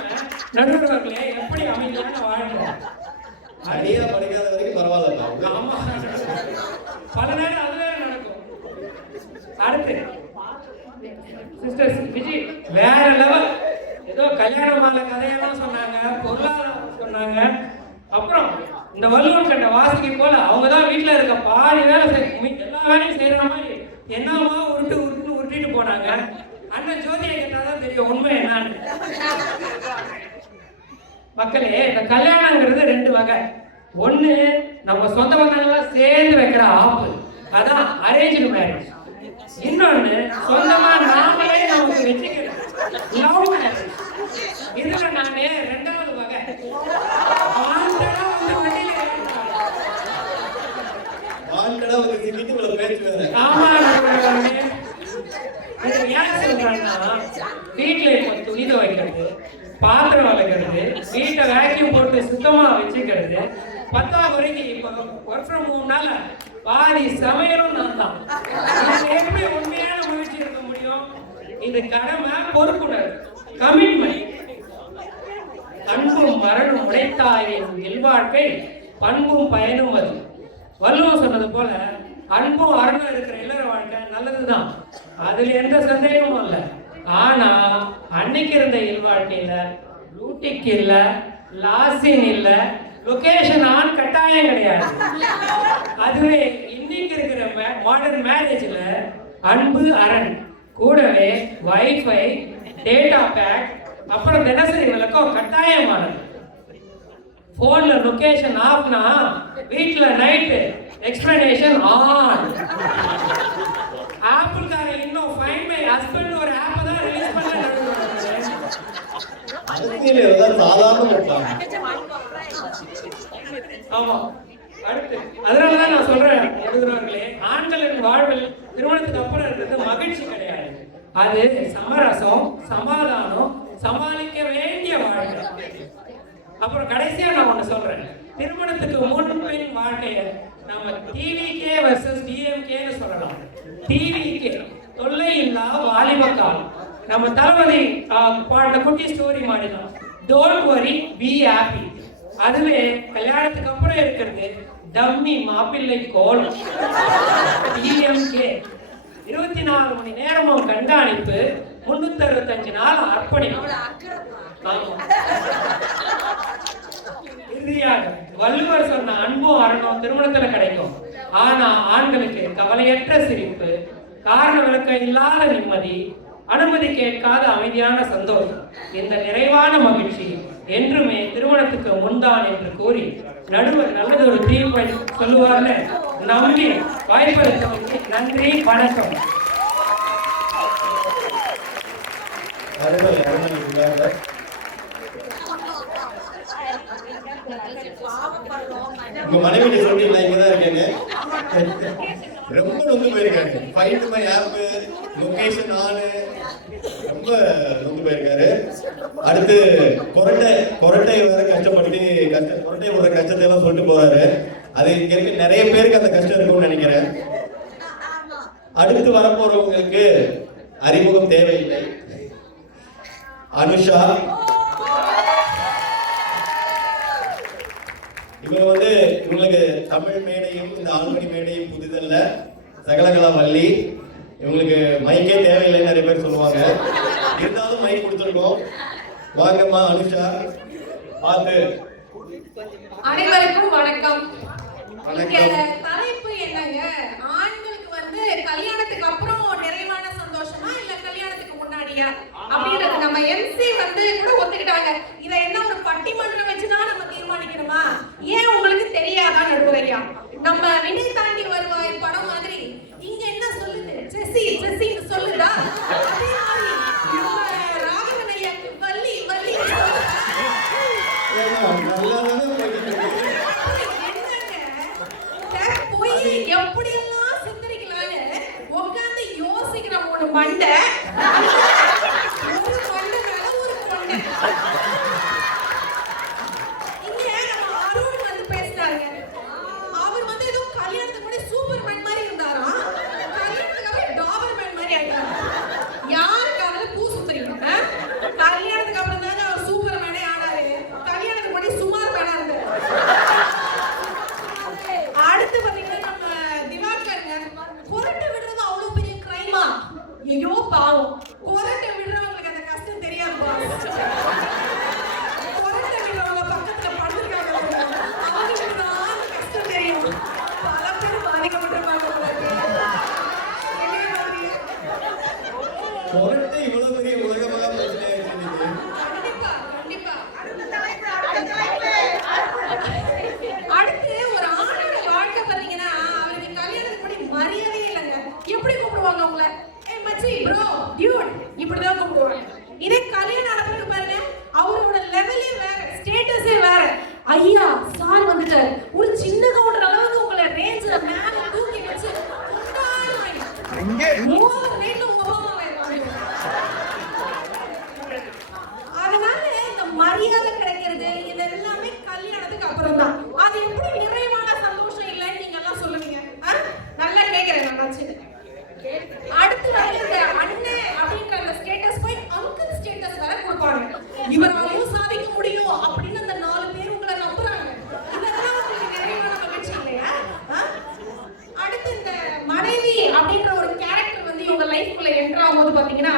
நடுவர்களே எப்படி அமைதியான வாழ்றோம்? அடியா படிக்காத வரைக்கும் பரவாயில்ல. ஆமா, பல நேரம் அது வேற நடக்கும். அடுத்து சிஸ்டர் விஜய் வேற லெவல். ஏதோ கல்யாணமான கதையெல்லாம் சொன்னாங்க, பொருளாதாரம் சொன்னாங்க. அப்புறம் இந்த வள்ளுவன் கண்ட வாசிக்கு போல அவங்க தான் வீட்டுல இருக்க பாதி வேலை எல்லா வேலையும் செய்யற மாதிரி என்னமா உருட்டிட்டு போனாங்க. அண்ணன் ஜோதியை கேட்டாதான் தெரியும் உண்மை என்னன்னு. மக்களே, இந்த கல்யாணங்கிறது ரெண்டு வகை. ஒண்ணு நம்ம சொந்த பந்தங்கள்லாம் சேர்ந்து வைக்கிற ஆப்பு, அதான் அரேஞ்ச்டு மேரேஜ். இன்னொன்னு சொந்தமா நாமளே நமக்கு வச்சுக்கிறோம், லவ் மேரேஜ். இதுல நானே ரெண்டாவது வகை. ஆமா, வீட்டுல இப்ப துணி துவைக்கிறது, பாத்திரம் வளர்க்கறது, வீட்டை வேக்யூம் போட்டு சுத்தமா வச்சுக்கிறது, 10ஆம் வரைக்கும் இப்போ ஒர்க் ஃப்ரம் ஹோம்னால பாதி சமையலும் நான் தான். எப்படி உண்மையான முயற்சி இருக்க முடியும்? இது கடமை, பொறுப்புணர்வு, கமிட்மெண்ட். அன்பும் மரணும் உடைத்தாயின் இல்வாழ்க்கை பண்பும் பயனும் அது. வள்ளுவம் சொன்னது போல அன்பும் அருணும் இருக்கிற இல்லற வாழ்க்கை நல்லதுதான், அதுல எந்த சந்தேகமும் இல்லை. ஆனா அன்னைக்கு இருந்த இல்வாழ்க்கையில லூட்டிக்கு இல்ல, லாசின் இல்ல, லொகேஷன் ஆன் கட்டாயம் கிடையாது. அதுவே இன்னைக்கு இருக்கிற மாடர்ன் மேரேஜ்ல அன்பு அரண் கூடவே வைஃபை, டேட்டா பேக், அப்புறம் தினசரி விளக்கம் கட்டாயமானது. போன்ல லொகேஷன் ஆஃப்னா வீட்டுல நைட்டு எக்ஸ்பிளனேஷன் ஆன். ஆப்பிள்கார இன்னும் ஃபைண்ட் மை ஹஸ்பண்ட் ஒரு ஆப் தான் ரிலீஸ் பண்ணல. ஆமா, அடுத்து அதனாலதான் நான் சொல்றேன் எழுதுறவர்களே, ஆண்களின் வாழ்வில் திருமணத்துக்கு அப்புறம் இருக்கிறது மகிழ்ச்சி கிடையாது, அது சமரசம், சமாதானம், சமாளிக்க வேண்டிய வாழ்க்கை. அப்புறம் கடைசியா நான் ஒண்ணு சொல்றேன், திருமணத்துக்கு முன்பின் வாழ்க்கைய நம்ம டிவிகே வர்சஸ் டிஎம்கேன்னு சொல்லலாம். டிவிகே தொல்லை இல்லா வாலிப காலம், நம்ம தளபதி பாட்ட குட்டி ஸ்டோரி மாதிரி தான், டோன்ட் வரி பி ஹாப்பி. அதுவே கல்யாணத்துக்கு அப்புறம் இருக்கிறது டம்மி மாப்பிள்ளை கோலம். டிஎம்கே 24 மணி நேரமும் கண்காணிப்பு, 365 நாள் அர்ப்பணிப்பு. இறுதியாக வள்ளுவர் சொன்ன அன்பும் அரணும் திருமணத்துல கிடைக்கும். ஆனா ஆண்களுக்கு கவலையற்ற சிரிப்பு, காரண விளக்கம் இல்லாத நிம்மதி, அனுமதி கேட்காத அமைதியான சந்தோஷம், இந்த நிறைவான மகிழ்ச்சி என்றுமே திருமணத்துக்கு முன்தான் என்று கூறி நடுவர் நல்லது ஒரு தீர்ப்பை சொல்லுவார்னு நம்பி வாய்ப்பளித்தவருக்கு நன்றி, வணக்கம். உங்க மனைவி சொல்றீங்களா? இங்கதான் இருக்கேன்னு ரொம்ப நொந்து போயிருக்காரு. ஃபைண்ட் மை ஆப், லொகேஷன் ஆனு, ரொம்ப நொந்து போயிருக்காரு. அடுத்து கொரட்டை வேற கஷ்டப்பட்டு கொரட்டை விடுற கஷ்டத்தை எல்லாம் சொல்லிட்டு போறாரு. அது இங்க இருக்க நிறைய பேருக்கு அந்த கஷ்டம் இருக்கும்னு நினைக்கிறேன். அடுத்து வரப்போறவங்களுக்கு அறிமுகம் தேவையில்லை. அனுஷா, இவங்க வந்து இவங்களுக்கு தமிழ் மேடையும் இந்த ஆல்மணி மேடையும் புதிதல்ல, சகலகலா வள்ளி. இவங்களுக்கு மைக்கே தேவையில்லைன்னு நிறைய பேர் சொல்லுவாங்க. இருந்தாலும் மைக் கொடுத்துருக்கோம். வாங்கம்மா அனுஷா, பார்த்து. அனைவருக்கும் வணக்கம். வணக்கம். தலைப்பு என்னங்க? ஆண்களுக்கு வந்து கல்யாணத்துக்கு அப்புறம் நிறைவான சந்தோஷமா இல்ல கல்யாணத்துக்கு முன்னாடியா அப்படின்றது நம்ம எம்சி வந்து கூட ஒத்துக்கிட்டாங்க. இதை என்ன ஒரு பட்டிமன்றம் வச்சுதான் நம்ம தீர்மானிக்கணுமா? ஏன் உங்களுக்கு தெரியாதா நடுவரையா? நம்ம வினை தாண்டி வருவாய் படம் மாதிரி இங்க என்ன சொல்லுது? ஜெசி ஜெசின்னு சொல்லுதா? அதே மாதிரி நம்ம ராகவன் ஐயா வள்ளி வள்ளி எப்படியெல்லாம் சித்தரிக்கலான்னு உட்கார்ந்து யோசிக்கிற ஒரு மண்டை, ஒரு மண்டை மேல ஒரு கொண்டை. இங்க நம்ம அருண் வந்து பேசினாருங்க. அவர் வந்து ஏதோ கல்யாணத்துக்கு முன்னாடி சூப்பர்மேன் மாதிரி இருந்தாராம், கல்யாணத்துக்கு அப்புறம் டாபர்மேன் மாதிரி ஆயிட்டாரு. யாருக்கு அதில் பூ சுத்துறீங்க? கல்யாணத்துக்கு அப்புறம் தாங்க அவர் சூப்பர்மேனே ஆனாரு, கல்யாணத்துக்கு முன்னாடி சுமார் மேனா இருந்தாரு. அடுத்து பாத்தீங்கன்னா நம்ம திவாகருங்க, கொரட்டை விடுறது அவ்வளவு பெரிய கிரைமா? ஐயோ பாவம், கொரட்டை விடுறவங்களுக்கு அந்த கஷ்டம் தெரியாது. கொரட்டை விடுறவங்க பக்கத்துல படுத்துருக்காங்க, அவங்களுக்கு தான் அந்த கஷ்டம் தெரியும். பல பேர் பாதிக்கப்பட்டிருப்பாங்க. கொரட்டை இவ்வளவு பெரிய உலகமாக பிரச்சனை கண்டிப்பா கண்டிப்பா. அடுத்து ஒரு ஆணோட வாழ்க்கை பாத்தீங்கன்னா அவருக்கு கல்யாணத்துக்கு முன்னாடி மரியாதையே இல்லைங்க. எப்படி கூப்பிடுவாங்க உங்களை? ஏய் மச்சி, ப்ரோ, டியூட், இப்படிதான் கூப்பிடுவாங்க. இதே கல்யாணம் நடக்குது பாருங்க, அவரோட லெவலே வேற, ஸ்டேட்டஸே வேற. ஐயா சார் வந்துட்டாரு, ஒரு சின்ன கவுண்டர் அளவுக்கு உங்களை ரேஞ்சில மேல தூக்கி வச்சு அதனால இந்த மரியாதை கிடைக்கிறது இது எல்லாமே கல்யாணத்துக்கு அப்புறம் தான். அது எப்படி நிறைவான சந்தோஷம் இல்லைன்னு நீங்க எல்லாம் சொல்லுவீங்க? நல்லா கேட்கிறேன் நல்லாச்சு. அடுத்து வந்து அண்ணன் அப்படின்ற அந்த ஸ்டேட்டஸ் போய் அங்கிள் ஸ்டேட்டஸ் வர கொடுப்பாங்க. இவராலையும் சாதிக்க முடியும் அப்படின்னு அந்த 4 பேர் உங்களை நம்புறாங்க. இதெல்லாம் உங்களுக்கு நிறைவான மகிழ்ச்சி இல்லையா? அடுத்து இந்த மனைவி அப்படின்ற ஒரு கேரக்டர் வந்து இவங்க லைஃப்குள்ள என்டர் ஆகும்போது பாத்தீங்கன்னா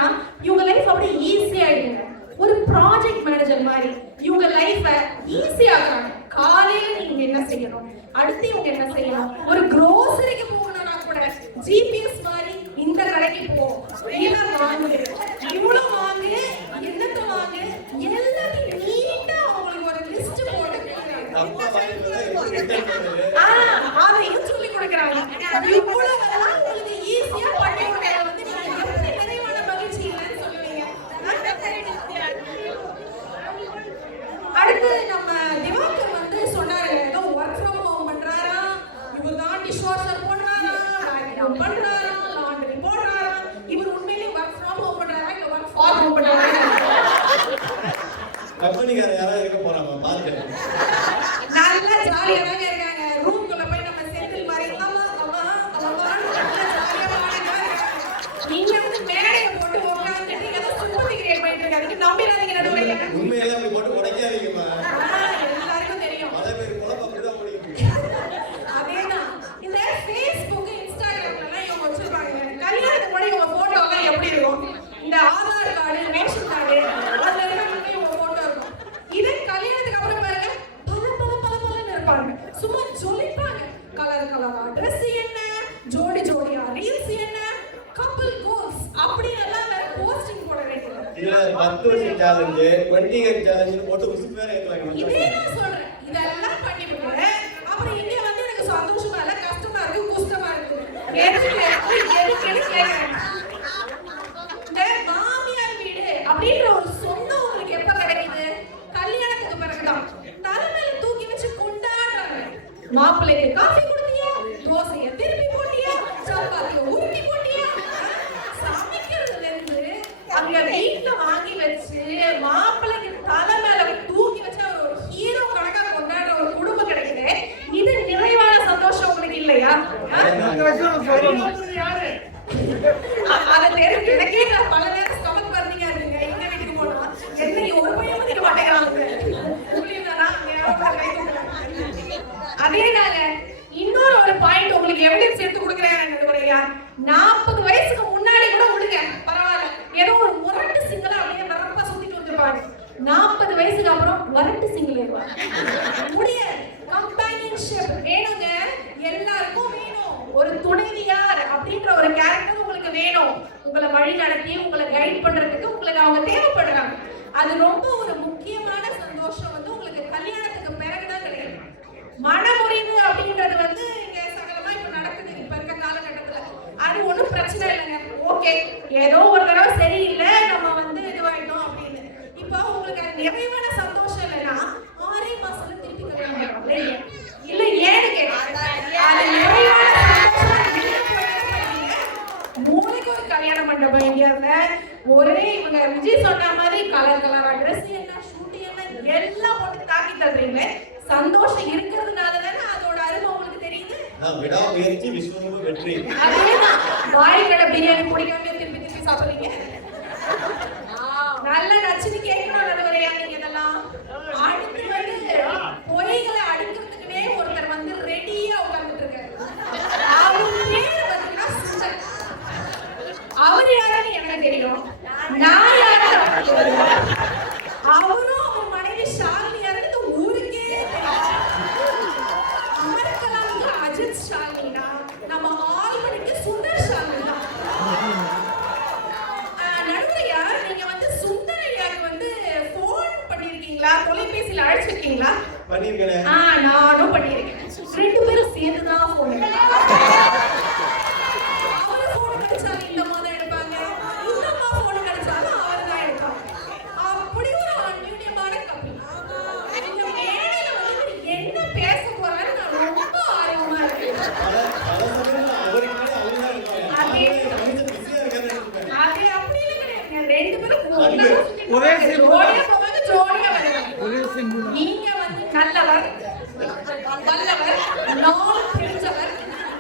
இவங்க லைஃப் அப்படியே ஈஸியா ஆயிடுங்க. ஒரு ப்ராஜெக்ட் மேனேஜர் மாதிரி இவங்க லைஃப ஈஸியா ஆக்குறாங்க. காலையில நீங்க என்ன செய்யணும், அடுத்து இவங்க என்ன செய்யணும், ஒரு க்ரோசரிக்கு போகணும்னா கூட ஜிபிஎஸ் மாதிரி இந்த கடைக்கு போ, இதை வாங்கு, இவ்வளவு வாங்கு, என்னத்தை வாங்கு, எல்லாத்தையும் நீட்டா அவங்களுக்கு ஒரு லிஸ்ட் போட்டு அதையும் சொல்லி கொடுக்குறாங்க. இவ்வளவெல்லாம் உங்களுக்கு ஈஸியா பண்ணி கொடுக்கறது வந்து நீங்க எப்படி நிறைவான மகிழ்ச்சி இல்லைன்னு சொல்லுவீங்க? அடுத்து நம்ம திவாகர் வந்து சொன்னாரு, ஏதோ ஒர்க் ஃப்ரம் ஹோம் பண்றாரா, இவர் தான் டிஷ் வாஷர் போடுறாரா, வேக்யூம் பண்றாரா, லாண்டரி போடுறாரா. இவர் உண்மையிலேயே ஒர்க் ஃப்ரம் ஹோம் பண்றாரா இல்ல ஒர்க் ஃபார் ஹோம் பண்றாரா? கம்பெனிக்கார யாராவது இருக்க போறாங்க பாருங்க. நல்லா ஜாலியா தாங்க இருக்காங்க. ரூம்குள்ள போய் நம்ம செட்டில் மாதிரி நீங்க வந்து மேடையை போட்டு உட்காந்துட்டு ஏதோ சுப்பத்தி கிரியேட் பண்ணிட்டு இருக்காங்க. நம்பிடாதீங்க நடுவுல. உண்மையெல்லாம் அப்படி போட்டு உடைக்காதீங்கம்மா. எல்லாருக்கும் தெரியும். பல பேர் குழப்பம் அப்படிதான் முடியும். அதேதான் இந்த Facebook Instagramல எல்லாம் இவங்க வச்சிருப்பாங்க. கல்யாணத்துக்கு முன்னாடி இவங்க போட்டோ எல்லாம் எப்படி இருக்கும்? இந்த ஆதார் கார்டு, ரேஷன் கார்டு அதுல இருக்கிற இவங்க போட்டோ இருக்கும். இதே கல்யாணத்துக்கு அப்புறம் பாருங்க பல இருப்பாங்க, சும்மா ஜொலிப்பாங்க. கலர் கலரா ட்ரெஸ் என்ன, ஜோடி ஜோடியா ரீல்ஸ் என்ன, கப்பிள் கோல்ஸ் அப்படி எல்லாம் வேற போஸ்டிங் போட வேண்டியது. இதுல 10 வருஷம் சேலஞ்ச், 20 இயர் சேலஞ்ச் போட்டு குசி பேர் ஏத்துறாங்க. இதே நான் சொல்றேன், இதெல்லாம் பண்ணி விடுறேன். அப்புறம் இங்க வந்து எனக்கு சந்தோஷமா இல்ல, கஷ்டமா இருக்கு, குஷ்டமா இருக்கு. எதுக்கு கேக்குறேன். இந்த மாமியார் வீடு அப்படின்ற ஒரு சொந்தம் உங்களுக்கு எப்ப கிடைக்குது? கல்யாணத்துக்கு பிறகுதான். தலைமையில தூக்கி வச்சு கொண்டாடுறாங்க. மாப்பிள்ளைக்கு காஃபி கொடுத்தியா, தோசையை திருப்பி போட்டியா, சப்பாத்தியை உருட்டி போட்டியா, சமைக்கிறதுல இருந்து அங்க வீட்டுல வாங்கி வச்சு மாப்பிள்ளைக்கு தலை மேல தூக்கி வச்சு அவர் ஒரு ஹீரோ கணக்கா கொண்டாடுற ஒரு குடும்பம் கிடைக்குது. இது நிறைவான சந்தோஷம் உங்களுக்கு இல்லையா? அதை தெரிஞ்சு எனக்கே பல நேரம் ஸ்டமக் பர்னிங்கா இருக்குங்க. எங்க வீட்டுக்கு போனா என்ன ஒரு பையன் மதிக்க மாட்டேங்கிறாங்க. உங்களுக்கு தான் அதேதாங்க. இன்னொரு ஒரு பாயிண்ட் உங்களுக்கு எவிடன்ஸ் எடுத்து கொடுக்குறேன் நடுவரையா. 40 வயசுக்கு முன்னாடி கூட விடுங்க பரவாயில்ல, ஏதோ ஒரு முரட்டு சிங்கிளா அப்படியே வரப்பா சுத்திட்டு வந்துருப்பாங்க. 40 வயசுக்கு அப்புறம் வரட்டு சிங்கிள் ஆயிடுவாங்க. முடியாது. கம்பேனியன்ஷிப் வேணுங்க, எல்லாருக்கும் வேணும். ஒரு துணைவியார் அப்படின்ற ஒரு கேரக்டர் உங்களுக்கு வேணும். உங்களை வழி நடத்தி உங்களை கைட் பண்றதுக்கு உங்களுக்கு அவங்க தேவைப்படுறாங்க. அது ரொம்ப ஒரு முக்கியமான சந்தோஷம் வந்து உங்களுக்கு கல்யாணத்துக்கு பிறகுதான் கிடைக்கும். மனமுறிவு அப்படின்றது வந்து இங்க சகலமா இப்ப நடக்குது இப்ப இருக்க காலகட்டத்துல. அது ஒண்ணும் பிரச்சனை இல்லைங்க. ஓகே, ஏதோ ஒரு தடவை சரியில்லை, நம்ம வந்து இதுவாயிட்டோம் அப்படின்னு. இப்போ உங்களுக்கு அது நிறைவான சந்தோஷம் இல்லைன்னா 6 மாசத்துல திருப்பி கல்யாணம் பண்ணுவாங்க இல்ல? ஏன்னு கேட்க நிறைவான மூளைக்கு ஒரு கல்யாண மண்டபம் எங்கேயாருந்த ஒரே இவங்க விஜய் சொன்ன மாதிரி கலர் கலரா ட்ரெஸ் என்ன ஷூட் என்ன எல்லாம் போட்டு தாக்கி தள்ளுறீங்களே. சந்தோஷம் இருக்கிறதுனால தானே அதோட அருமை உங்களுக்கு தெரியுது. விடாமுயற்சி விஸ்வரூப வெற்றி. அதேதான். வாய்க்கடை பிரியாணி பிடிக்காம திருப்பி திருப்பி சாப்பிடுறீங்க. நல்ல நச்சுன்னு கேட்கணும் நடுவரையா நீங்க இதெல்லாம். அடுத்து வந்து பொய்களை அடுக்கிறதுக்குனே ஒருத்தர் வந்து ரெடியா உட்கார்ந்துட்டு இருக்காரு. அவர் பேரு பார்த்தீங்கன்னா சுந்தர். அவர் யாருன்னு எனக்கு தெரியும், நான் யாரு அவரும் அவர் மனைவி ஷாலினி யாருன்னு ஊருக்கே தெரியும். அமர்கலாமுக்கு அஜித் ஷாலினா, நம்ம ஆல்பனிக்கு சுந்தர் ஷாலினா. நடுவரையா நீங்க வந்து சுந்தர் ஐயாக்கு வந்து போன் பண்ணிருக்கீங்களா, தொலைபேசியில அழைச்சிருக்கீங்களா? பண்ணிருக்கேன். நானும் பண்ணிருக்கேன். 2 பேரும் சேர்ந்துதான் போன் அவரு போன் கிடைச்சாலும் இந்த மாதிரி எடுப்பாங்க, இந்த அம்மா போன் கிடைச்சாலும் அவர் தான் எடுப்பாங்க. அப்படி ஒரு அந்யூன்யமான கப்பல். இந்த மேடையில வந்து என்ன பேச போறாரு நான் ரொம்ப ஆர்வமா இருக்கேன். அது அப்படி இல்லை, 2 பேரும் ஒரே ஜோடியா போவாங்க, ஜோடியா வருவாங்க. நீங்க வந்து நல்லவர், வல்லவர், நாளும் தெரிஞ்சவர்,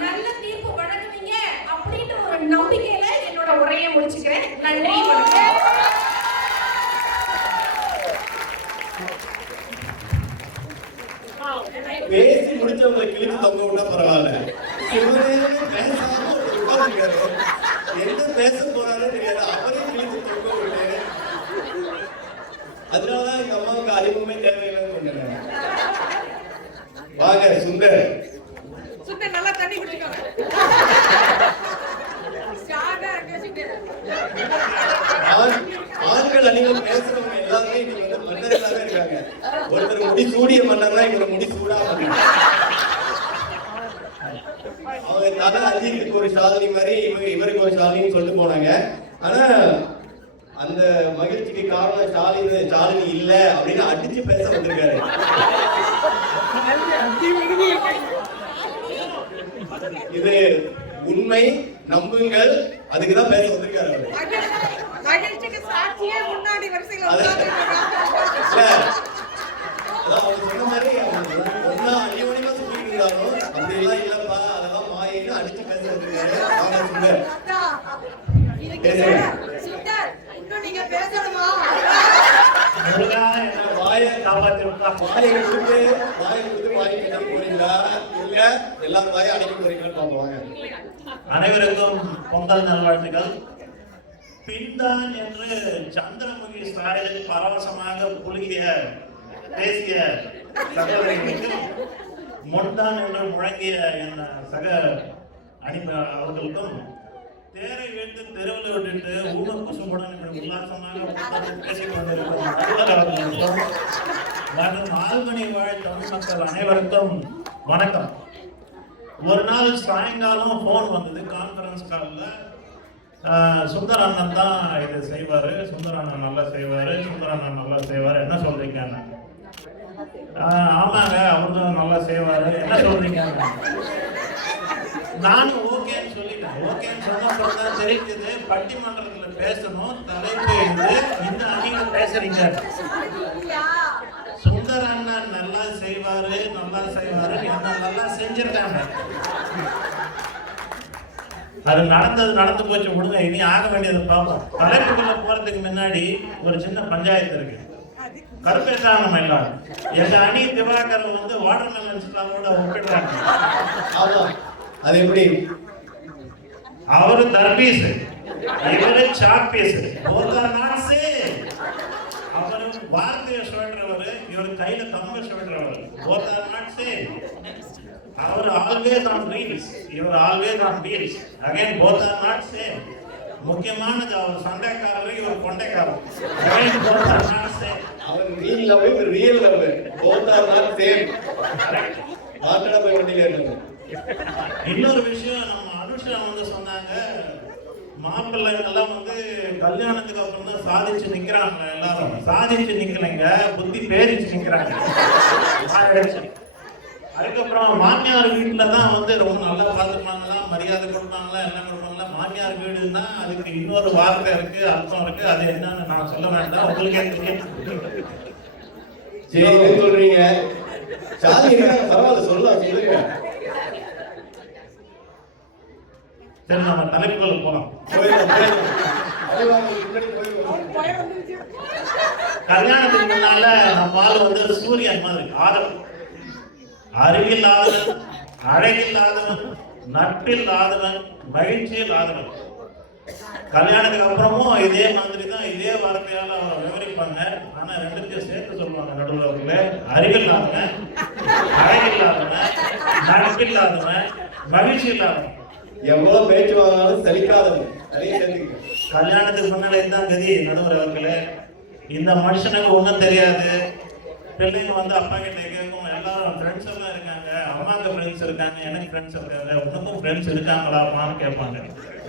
நல்ல தீர்ப்பு வழங்குவீங்க அப்படின்ற ஒரு நம்பிக்கையில என்னோட உரையை முடிச்சுக்கிறேன். நன்றி, வணக்கம். பேசி முடிச்சவங்களை கிழிச்சு தொங்க விட்டா பரவாயில்ல. பேசாம உட்கார்ந்துருக்காரு. என்ன பேச போறாரோ தெரியாது, அவரே கிழிச்சு தொங்க விட்டு. அதனாலதான் எங்க அம்மாவுக்கு அறிமுகமே தேவையில்லைன்னு சொன்னேன். வாங்க சுந்தர். சுத்தம் நல்லா தண்ணி குடிக்கணும். ஆண்கள் அணிகள் பேசுறவங்க எல்லாருமே இன்னைக்கு வந்து மன்னர்களாக இருக்காங்க. ஒருத்தர் முடி சூடிய மன்னர்னா இவங்க முடி சூடாம அவங்க தலை அஜித்துக்கு ஒரு ஷாலினி மாதிரி இவருக்கு ஒரு ஷாலினின்னு சொல்லிட்டு போனாங்க. ஆனா அந்த மகிழ்ச்சிக்கு காரணம் ஷாலினி இல்ல அப்படின்னு அடிச்சு பேச வந்திருக்காரு. இது உண்மை, நம்புங்கள். அதுக்குதான் பேச வந்திருக்காரு அவரு. மகிழ்ச்சிக்கு சாட்சியே முன்னாடி வரிசையில அவங்க சொன்ன மாதிரி ஒன்னா அந்நியமா சொல்லிட்டு இருந்தாலும் அப்படி எல்லாம் இல்லப்பா, அதெல்லாம் மாயின்னு அடிச்சு பேச வந்திருக்காரு. நீங்க பேசணுமா? வாயை காப்பாத்திருக்கா? வாயை கொடுத்து வாயை கட்டி போறீங்களா இல்ல எல்லாரும் வாயை அடைக்க போறீங்களான்னு பாப்போம். அனைவருக்கும் பொங்கல் நல்வாழ்த்துக்கள். பின்தான் என்று சந்திரமுகி ஸ்டாலில் பரவசமாக புழுகிய பேசிய சகோதரிகளுக்கு முன்தான் என்று முழங்கிய என் சக அவர்களுக்கும் தேரை வைத்து தெருவில் விட்டுட்டு ஊன குசும்புடன் உல்லாசமாக பேசிக் கொண்டிருக்கும் மற்றும் ஆல்பனி வாழ் தமிழ் மக்கள் அனைவருக்கும் வணக்கம். ஒரு நாள் சாயங்காலம் போன் வந்தது, கான்ஃபரன்ஸ் காலில் சுந்தர் அண்ணன் தான் இதை செய்வாரு, சுந்தர் அண்ணன் நல்லா செய்வாரு, சுந்தர் அண்ணன் நல்லா செய்வாரு, என்ன சொல்றீங்க? ஆமாங்க அவர் தான் நல்லா செய்வாரு, என்ன சொல்றீங்க? நானும் ஓகேன்னு சொல்லிட்டேன். ஓகேன்னு சொன்னப்பறம் தான் தெரிஞ்சது பட்டிமன்றத்துல பேசணும், தலைப்பு இந்த அணியில பேசுறீங்க. சுந்தர் அண்ணன் நல்லா செய்வாரு என்ன நல்லா செஞ்சிருக்காங்க. அது நடந்து போச்சு, விடுங்க. இனி ஆக வேண்டியது பார்ப்போம். தலைப்புக்குள்ள போறதுக்கு முன்னாடி ஒரு சின்ன பஞ்சாயத்து இருக்கு. கருப்பேற்றாங்க நம்ம எல்லாரும். எங்க அணி திவாகர் வந்து வாட்டர் மெலன் ஸ்டாரோட ஒப்பிடுறாங்க. ஆமா, அது எப்படி? அவரு தர்பீஸ், இவரு chalk piece. Both are not same. அவரு வார்த்தையை சொல்றவரு, இவரு கையில கம்ப சொல்றவரு. Both are not same. அவர் ஆல்வேஸ் ஆன் ரீல்ஸ், இவர் always on wheels. Again both are not same. முக்கியமானது அவர் சண்டைக்காரர், இவர் கொண்டைக்காரர். Again both are not same. அவர் ரீல் லவ், இவர் real love. Both are not same. மாட்டட போய் வண்டியில இருக்காங்க. இன்னொரு விஷயம், நம்ம அனுஷா வந்து சொன்னாங்க, மாப்பிள்ளைங்க எல்லாம் வந்து கல்யாணத்துக்கு அப்புறம் தான் சாதிச்சு நிக்கிறாங்க. எல்லாரும் சாதிச்சு நிக்கலைங்க, புத்தி பேரிச்சு நிக்கிறாங்க. அதுக்கப்புறம் மாமியார் வீட்டுல தான் வந்து ரொம்ப நல்லா பார்த்துப்பாங்களா, மரியாதை கொடுப்பாங்களா, என்ன கொடுப்பாங்களா. மாமியார் வீடுன்னா அதுக்கு இன்னொரு வார்த்தை இருக்கு, அர்த்தம் இருக்கு. அது என்னன்னு நான் சொல்ல வேண்டாம், உங்களுக்கே தெரியும். சரி சொல்றீங்க, சாதி பரவாயில்ல, சொல்லலாம், சொல்லுங்க. சரி, நம்ம தலைப்புகள் போலாம். கல்யாணத்துக்கு முன்னால நம்ம ஆள் வந்து சூரியன் மாதிரி ஆதம். அறிவில்லாதவன், அழகில்லாதவன், நட்பில்லாதவன், மகிழ்ச்சியில்லாதவன். கல்யாணத்துக்கு அப்புறமும் இதே மாதிரி தான், இதே வார்த்தையால அவரை விவரிப்பாங்க. ஆனா ரெண்டுத்தையும் சேர்த்து சொல்லுவாங்க நடுவுல. அறிவில்லாதவன், அழகில்லாதவன், நட்பில்லாதவன், மகிழ்ச்சி இல்லாதவன். எவ்வளவு பேச்சு வாங்கினாலும் சலிக்காதவன். கல்யாணத்துக்கு முன்னால இதுதான் கதி நடுவர் அவர்களே. இந்த மனுஷனுக்கு ஒன்றும் தெரியாது. பிள்ளைங்க வந்து அப்பா கிட்ட கேட்கும், எல்லாரும் ஃப்ரெண்ட்ஸ் எல்லாம் இருக்காங்க, அம்மாவுக்கு ஃப்ரெண்ட்ஸ் இருக்காங்க, எனக்கு ஃப்ரெண்ட்ஸ் இருக்காங்க, உனக்கும் ஃப்ரெண்ட்ஸ் இருக்காங்களாமான்னு கேட்பாங்க.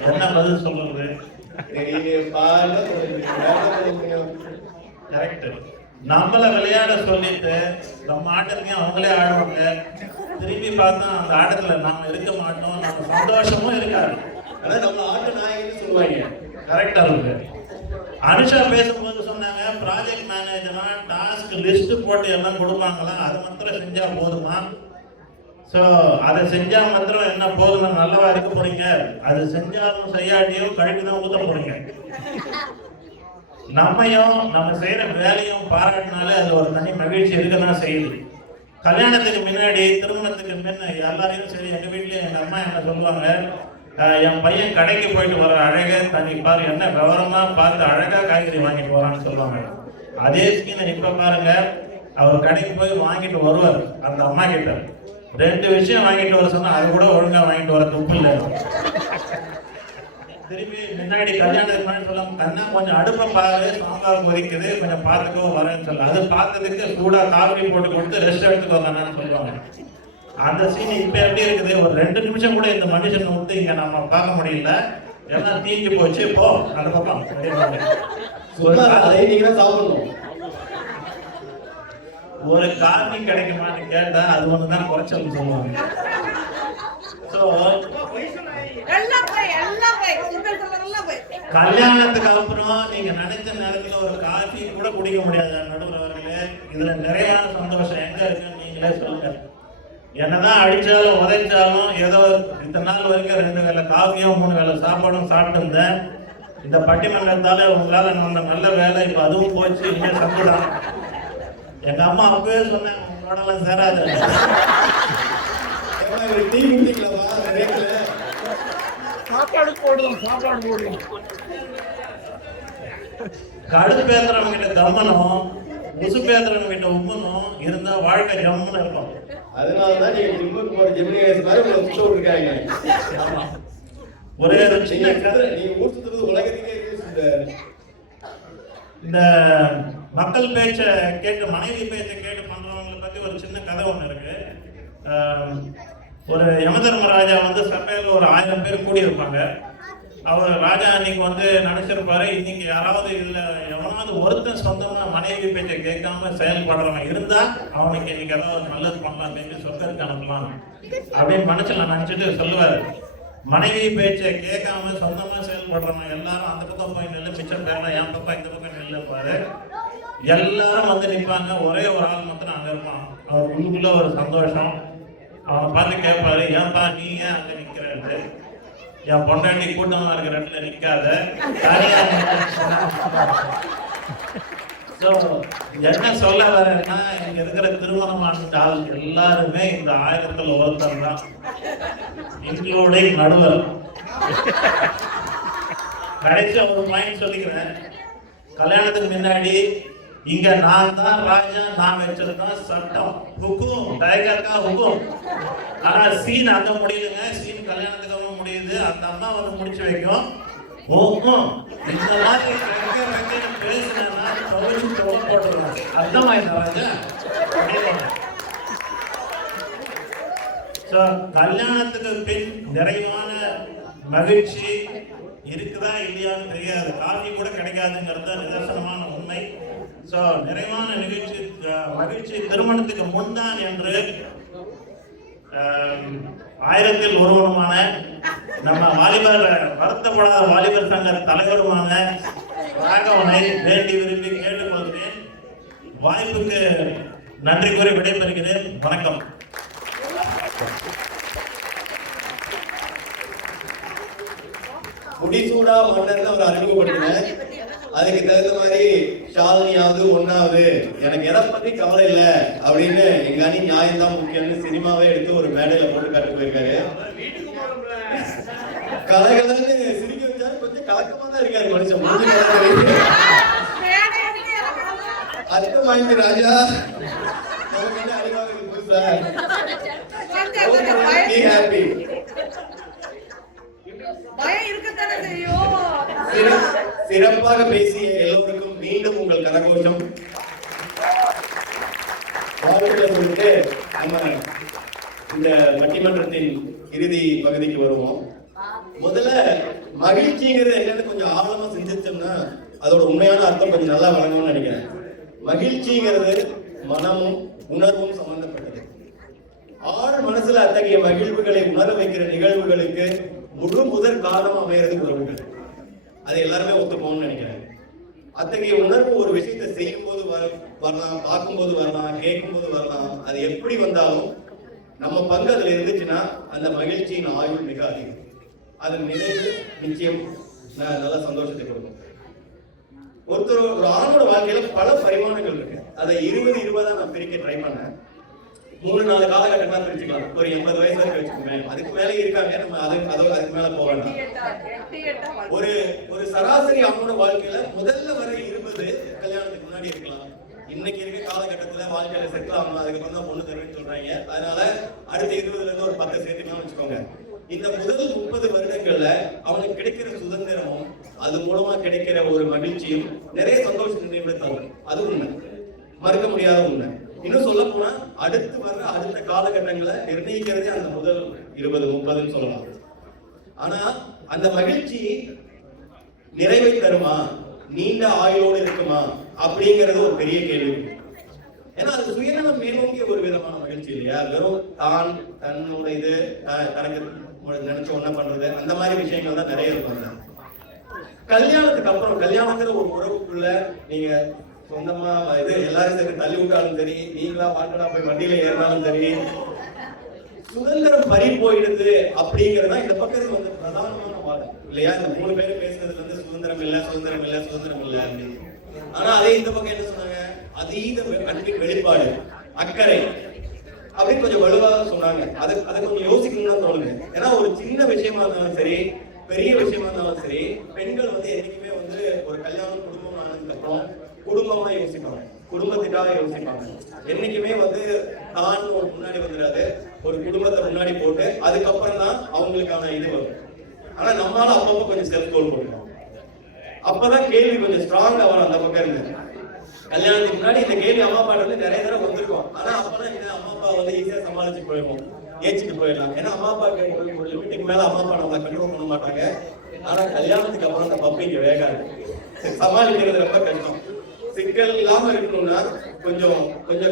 என்ன பதில் சொல்றது? கரெக்ட். நம்மள விளையாட சொல்லிட்டு நம்ம ஆட்டத்தையும் அவங்களே ஆடுவாங்க. திரும்பி பார்த்தா அந்த ஆட்டத்துல நாம இருக்க மாட்டோம், நம்ம சந்தோஷமும் இருக்காது. ஆனா நம்ம ஆட்ட நாயகன்னு சொல்லுவாங்க. கரெக்டா இருக்கு. அனுஷா பேசும்போது சொன்னாங்க, ப்ராஜெக்ட் மேனேஜர்னா டாஸ்க் லிஸ்ட் போட்டு எல்லாம் கொடுப்பாங்களா, அது மாத்திரம் செஞ்சா போதுமா? ஸோ அதை செஞ்சா மாத்திரம் என்ன போதும், நல்லவா இருக்க போறீங்க. அது செஞ்சாலும் செய்யாட்டியும் கழிவு தான் ஊத்த போறீங்க. நம்மையும் நம்ம செய்யற வேலையும் பாராட்டினாலே அது ஒரு தனி மகிழ்ச்சி இருக்கதான் செய்யுது. கல்யாணத்துக்கு முன்னாடி, திருமணத்துக்கு முன்ன எல்லாரையும் சரி, எங்க வீட்லயும் எங்க அம்மா என்ன சொல்லுவாங்க, என் பையன் கடைக்கு போயிட்டு வர அழகா தனி பாரு, என்ன விவரமா பார்த்து அழகா காய்கறி வாங்கிட்டு போறான்னு சொல்லுவாங்க. அதே ஸ்கீனை இப்ப பாருங்க, அவர் கடைக்கு போய் வாங்கிட்டு வருவார் அந்த அம்மா கிட்ட. 2 விஷயம் வாங்கிட்டு வர சொன்னா அது கூட ஒழுங்கா வாங்கிட்டு வர துப்பு இல்லை. திரும்பி முன்னாடி கல்யாணத்துக்கு முன்னாடி சொல்லுவாங்க, கண்ணா கொஞ்சம் அடுப்பை பாரு, சாம்பார் கொதிக்குது, கொஞ்சம் பார்த்துக்கோ வரேன்னு சொல்ல. அது பார்த்ததுக்கு சூடா காஃபி போட்டு கொடுத்து ரெஸ்ட் எடுத்துக்கோ வேணான்னு சொல்லுவாங்க. அந்த சீன் இப்ப எப்படி இருக்குது, ஒரு 2 நிமிஷம் கூட இந்த மனுஷனை விட்டு இங்க நம்ம பார்க்க முடியல. எல்லாம் தீஞ்சு போச்சு, போ அந்த பக்கம். சாப்பிடணும். ஒரு காஃபி கிடைக்குமான்னு கேட்டா அது ஒண்ணுதான் குறைச்சல் சொல்லுவாங்க. கல்யாணத்துக்கு அப்புறம் நீங்க நினைச்ச நேரத்துல ஒரு காஃபி கூட குடிக்க முடியாது நடுவர் அவர்களே. இதுல நிறைவான சந்தோஷம் எங்க இருக்குன்னு நீங்களே சொல்லுங்க. என்னதான் அடிச்சாலும் உதைச்சாலும் ஏதோ இத்தனை நாள் வரைக்கும் 2 வேளை காஃபியும் 3 வேளை சாப்பாடும் சாப்பிட்டு இருந்தேன். இந்த பட்டிமன்றத்தால உங்களால நம்ம நல்ல வேலை இப்ப அதுவும் போச்சு. இனிமேல் சங்கடம். எங்க அம்மா அப்பவே சொன்னாங்க, உங்களோட சேராது. சாப்பாடு போடுவோம், சாப்பாடு போடுவோம். கடுப்பேத்துறவங்க கிட்ட கம்மனும், உசுப்பேத்துறவங்க கிட்ட உம்மனும் இருந்தா வாழ்க்கை ஜம்முன்னு இருக்கும். அதனாலதான் நீங்க ஜிம்முக்கு போற ஜிம்னேஸ் மாதிரி உங்களை சுத்த விட்டுருக்காங்க. ஒரே சின்ன கதை. நீங்க ஊர் சுத்துறது உலகத்துக்கே இந்த மக்கள் பேச்சை கேட்டு, மனைவி பேச்சை கேட்டு பண்றவங்களை பத்தி ஒரு சின்ன கதை ஒண்ணு இருக்கு. ஒரு யமதர்மராஜா வந்து சபையில ஒரு 1000 பேர் கூடி இருப்பாங்க. அவர் ராஜா அன்னைக்கு வந்து நினைச்சிருப்பாரு, இன்னைக்கு யாராவது இதுல எவனாவது ஒருத்தன் சொந்தமா மனைவி பேச்சை கேட்காம செயல்படுறவன் இருந்தா அவனுக்கு இன்னைக்கு ஏதாவது நல்லது பண்ணலாம், பேசி சொர்க்கத்துக்கு அனுப்பலாம் அப்படின்னு மனசுல நினைச்சிட்டு சொல்லுவாரு. மனைவி பேச்சை கேட்காம சொந்தமா செயல்படுறவன் எல்லாரும் அந்த பக்கம் போய் நெல்லு, மிச்சம் பேரலாம் என் பக்கம் இந்த பக்கம் நெல்லு பாரு. எல்லாரும் வந்து நிற்பாங்க, ஒரே ஒரு ஆள் மாத்திரம் அங்க இருப்பான். அவர் உள்ளுக்குள்ள ஒரு சந்தோஷம். அவனை பார்த்து கேட்பாரு, ஏன்பா நீ ஏன் அங்க நிக்கிறது, என் பொண்டாட்டி கூட்டமா இருக்கிற இடத்துல நிக்காத, தனியா. ஸோ என்ன சொல்ல வரேன்னா, இங்க இருக்கிற திருமணமானால் எல்லாருமே இந்த 1000ல் ஒருத்தர் தான், இன்க்ளூடிங் நடுவர். கடைசியா ஒரு பாயிண்ட் சொல்லிக்கிறேன். கல்யாணத்துக்கு முன்னாடி இங்க நான் தான் ராஜா, நான் வச்சதுதான் சட்டம், ஹுக்கும், டைகர் கா ஹுக்கும். ஆனா சீன் அங்க முடியலங்க, சீன் கல்யாணத்துக்கு அப்புறம் முடியுது. அந்த அம்மா வந்து முடிச்சு வைக்கும். இந்த மாதிரி பேசினா போட்டுருவாங்க. அர்த்தமா இந்த ராஜா. கல்யாணத்துக்கு பின் நிறைவான மகிழ்ச்சி இருக்குதா இல்லையான்னு தெரியாது. காஃபி கூட கிடைக்காதுங்கிறது நிதர்சனமான உண்மை. ஸோ நிறைவான மகிழ்ச்சி திருமணத்துக்கு முன்தான் என்று 1000ல் ஒருவனுமான நம்ம வாலிபர் வருத்தப்படாத வாலிபர் சங்க தலைவருமான ராகவனை வேண்டி விரும்பி கேட்டுக்கொள்கிறேன். வாய்ப்புக்கு நன்றி கூறி விடைபெறுகிறேன். வணக்கம். முடிசூடா மன்னர் அவர் அறிமுகப்படுத்தினேன். அதுக்கு தகுந்த மாதிரி ஷாலினியாவது ஒன்னாவது எனக்கு எதை பத்தி கவலை இல்லை அப்படின்னு எங்க அணி நியாயம் தான் முக்கியம்னு சினிமாவே எடுத்து ஒரு மேடையில போட்டு காட்டு போயிருக்காரு. கலைகள்னு சிரிக்க வச்சாரு, கொஞ்சம் கலக்கமா தான் இருக்காரு மனுஷன். அர்த்தம் வாங்கி ராஜா அறிவாக புதுசா ஹாப்பி சிறப்பாக பேசிய எல்லோருக்கும் மீண்டும் உங்கள் கரகோஷம் வாழ்த்துக்களை சொல்லிட்டு நம்ம இந்த பட்டிமன்றத்தின் இறுதி பகுதிக்கு வருவோம். முதல்ல மகிழ்ச்சிங்கிறது என்னன்னு கொஞ்சம் ஆழமா சிந்திச்சோம்னா அதோட உண்மையான அர்த்தம் கொஞ்சம் நல்லா வழங்கணும்னு நினைக்கிறேன். மகிழ்ச்சிங்கிறது மனமும் உணர்வும் சம்பந்தப்பட்டது. ஆழ் மனசுல அத்தகைய மகிழ்வுகளை உணர வைக்கிற நிகழ்வுகளுக்கு முழு முதற் காரணம் அமைகிறது உறவுகள். அது எல்லாருமே ஒத்துப்போம்னு நினைக்கிறேன். அத்தகைய உணர்வு ஒரு விஷயத்தை செய்யும் போது வரலாம், பார்க்கும்போது வரலாம், கேட்கும் போது வரலாம். அது எப்படி வந்தாலும் நம்ம பங்கு அதுல இருந்துச்சுன்னா அந்த மகிழ்ச்சியின் ஆயுள் மிக அதிகம். அது நிறைவு நிச்சயம் நல்ல சந்தோஷத்தை கொடுக்கும். ஒரு ஆணோட வாழ்க்கையில பல பரிமாணங்கள் இருக்கு. அதை 20-20 நான் பிரிக்க ட்ரை பண்ணேன். 3-4 காலகட்டங்களா பிரிச்சுக்கலாம். ஒரு 80 வயசு வரைக்கும் வச்சுக்கோங்க. அதுக்கு மேலே இருக்காங்க, நம்ம அதுக்கு மேல போக வேண்டாம். ஒரு சராசரி ஆணோட வாழ்க்கையில முதல்ல வர 20 கல்யாணத்துக்கு முன்னாடி இருக்கலாம். இன்னைக்கு இருக்க காலகட்டத்துல வாழ்க்கையில செட்டில் ஆகணும், அதுக்கப்புறம் தான் பொண்ணு தருவேன்னு சொல்றாங்க. அதனால அடுத்த 20ல இருந்து ஒரு 10 சேர்த்துக்கலாம் வச்சுக்கோங்க. இந்த முதல் 30 வருடங்கள்ல அவனுக்கு கிடைக்கிற சுதந்திரமும் அது மூலமா கிடைக்கிற ஒரு மகிழ்ச்சியும் நிறைய சந்தோஷத்தை தரும். அது உண்மை, மறுக்க முடியாத உண்மை. இன்னும் சொல்ல போனா அடுத்த காலகட்டங்களை நிர்ணயிக்கிறதே அந்த முதல் 20-30 சொல்லலாம். ஆனா அந்த மகிழ்ச்சி நிறைவை தருமா, நீண்ட ஆயுளோடு இருக்குமா அப்படிங்கறது ஒரு பெரிய கேள்வி. ஏன்னா அது சுயநலம் மேலோங்கிய ஒரு விதமான மகிழ்ச்சி இல்லையா? வெறும் தன்னோட இது தனக்கு நினைச்ச ஒண்ண பண்றது அந்த மாதிரி விஷயங்கள் தான் நிறைய இருக்கும். கல்யாணத்துக்கு அப்புறம் கல்யாணங்கிற ஒரு உறவுக்குள்ள நீங்க சொந்தமா இது எல்லாரும் சேர்ந்து தள்ளி விட்டாலும் சரி, நீங்களா வாண்டடா போய் வண்டியில ஏறினாலும் சரி, சுதந்திரம் பறி போயிடுது அப்படிங்கறதா இந்த பக்கத்துக்கு வந்து பிரதானமான வாதம் இல்லையா? இந்த 3 பேரும் பேசுறதுல இருந்து சுதந்திரம் இல்ல அப்படின்னு. ஆனா அதே இந்த பக்கம் என்ன சொன்னாங்க? அதீத அன்பின் வெளிப்பாடு, அக்கறை அப்படின்னு கொஞ்சம் வலுவாக சொன்னாங்க. அதை கொஞ்சம் யோசிக்கணும்னு தோணுங்க. ஏன்னா ஒரு சின்ன விஷயமா இருந்தாலும் சரி, பெரிய விஷயமா இருந்தாலும் சரி, பெண்கள் வந்து என்னைக்குமே வந்து ஒரு கல்யாணம் குடும்பம் ஆனதுக்கு அப்புறம் குடும்பமா யோசிப்பாங்க, குடும்பத்துக்காக யோசிப்பாங்க. என்னைக்குமே வந்து தான் ஒரு முன்னாடி வந்துடாது, ஒரு குடும்பத்தை முன்னாடி போட்டு அதுக்கப்புறம் தான் அவங்களுக்கான இது வரும். ஆனா நம்மளால அப்பப்போ கொஞ்சம் செல்ஃப் கோல் கொடுக்கணும். அப்பதான் கேள்வி கொஞ்சம் ஸ்ட்ராங்கா வரும் அந்த பக்கம் இருந்து. கல்யாணத்துக்கு முன்னாடி இந்த கேள்வி அம்மா அப்பா வந்து நிறைய தடவை வந்திருக்கும். ஆனா அப்பதான் என்ன அம்மா அப்பா வந்து ஈஸியா சமாளிச்சு போயிடுவோம், ஏச்சிட்டு போயிடலாம். ஏன்னா அம்மா அப்பா ஒரு லிமிட்டுக்கு மேல அம்மா அப்பா நம்மளை கண்ட்ரோல் பண்ண மாட்டாங்க. ஆனா கல்யாணத்துக்கு அப்புறம் அந்த பப்பு இங்க வேகாது, சமாளிக்கிறது ரொம்ப கஷ்டம். சிக்கல் இல்லாம இருக்கணும்னா கொஞ்சம்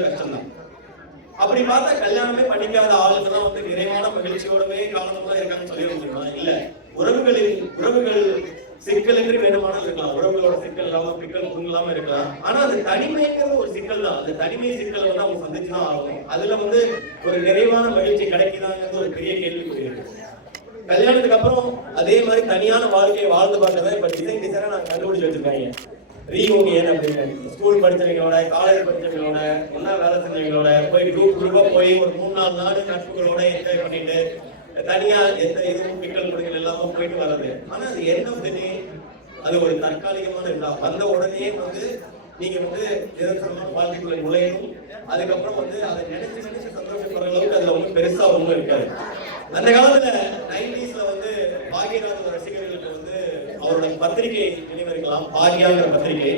கஷ்டம் தான். அப்படி பார்த்தா கல்யாணமே பண்ணிக்காத ஆளுங்கெல்லாம் வந்து நிறைவான மகிழ்ச்சியோடவே காலமெல்லாம் இருக்காங்கன்னு சொல்லி வந்துருக்கலாம். இல்ல, உறவுகள் சிக்கல் என்று வேணுமானால் இருக்கலாம். உறவுகளோட சிக்கல் இல்லாம சிக்கல் புரிஞ்சில்லாம இருக்கலாம். ஆனா அது தனிமைங்கிறது ஒரு சிக்கல் தான். அந்த தனிமை சிக்கல் வந்து அவங்க சந்திச்சுதான் ஆகணும். அதுல வந்து ஒரு நிறைவான மகிழ்ச்சி கிடைக்குதாங்கிறது ஒரு பெரிய கேள்விக்குறி இருக்கு. கல்யாணத்துக்கு அப்புறம் அதே மாதிரி தனியான வாழ்க்கையை வாழ்ந்து பார்க்கதான் இப்ப டிசைனா நாங்க கண்டுபிடிச்சு வச்சிருக்காங்க. ரீயூனியன் அப்படின்னு ஸ்கூல் படிச்சவங்களோட காலேஜ் படிச்சவங்களோட ஒன்னா வேலை செஞ்சவங்களோட போய் குரூப்பா போய் ஒரு 3-4 நாள் நட்புகளோட என்ஜாய் பண்ணிட்டு தனியா எந்த இதுவும் பிக்கல் முடிகள் எல்லாமே போயிட்டு வர்றது. ஆனா அது என்ன அது ஒரு தற்காலிகமான இதா வந்த உடனே வந்து நீங்க வந்து நிரந்தரமான வாழ்க்கைக்குள்ள நுழையணும். அதுக்கப்புறம் வந்து அதை நினைச்சு சந்தோஷப்படுற அளவுக்கு அதுல ஒன்றும் பெருசா ஒன்றும் இருக்காது. அந்த காலத்துல 90s வந்து பாக்யராஜ் ரசிகர்களுக்கு வந்து அவரோட பத்திரிகை நினைவிருக்கலாம், பாக்யாங்கிற பத்திரிகை.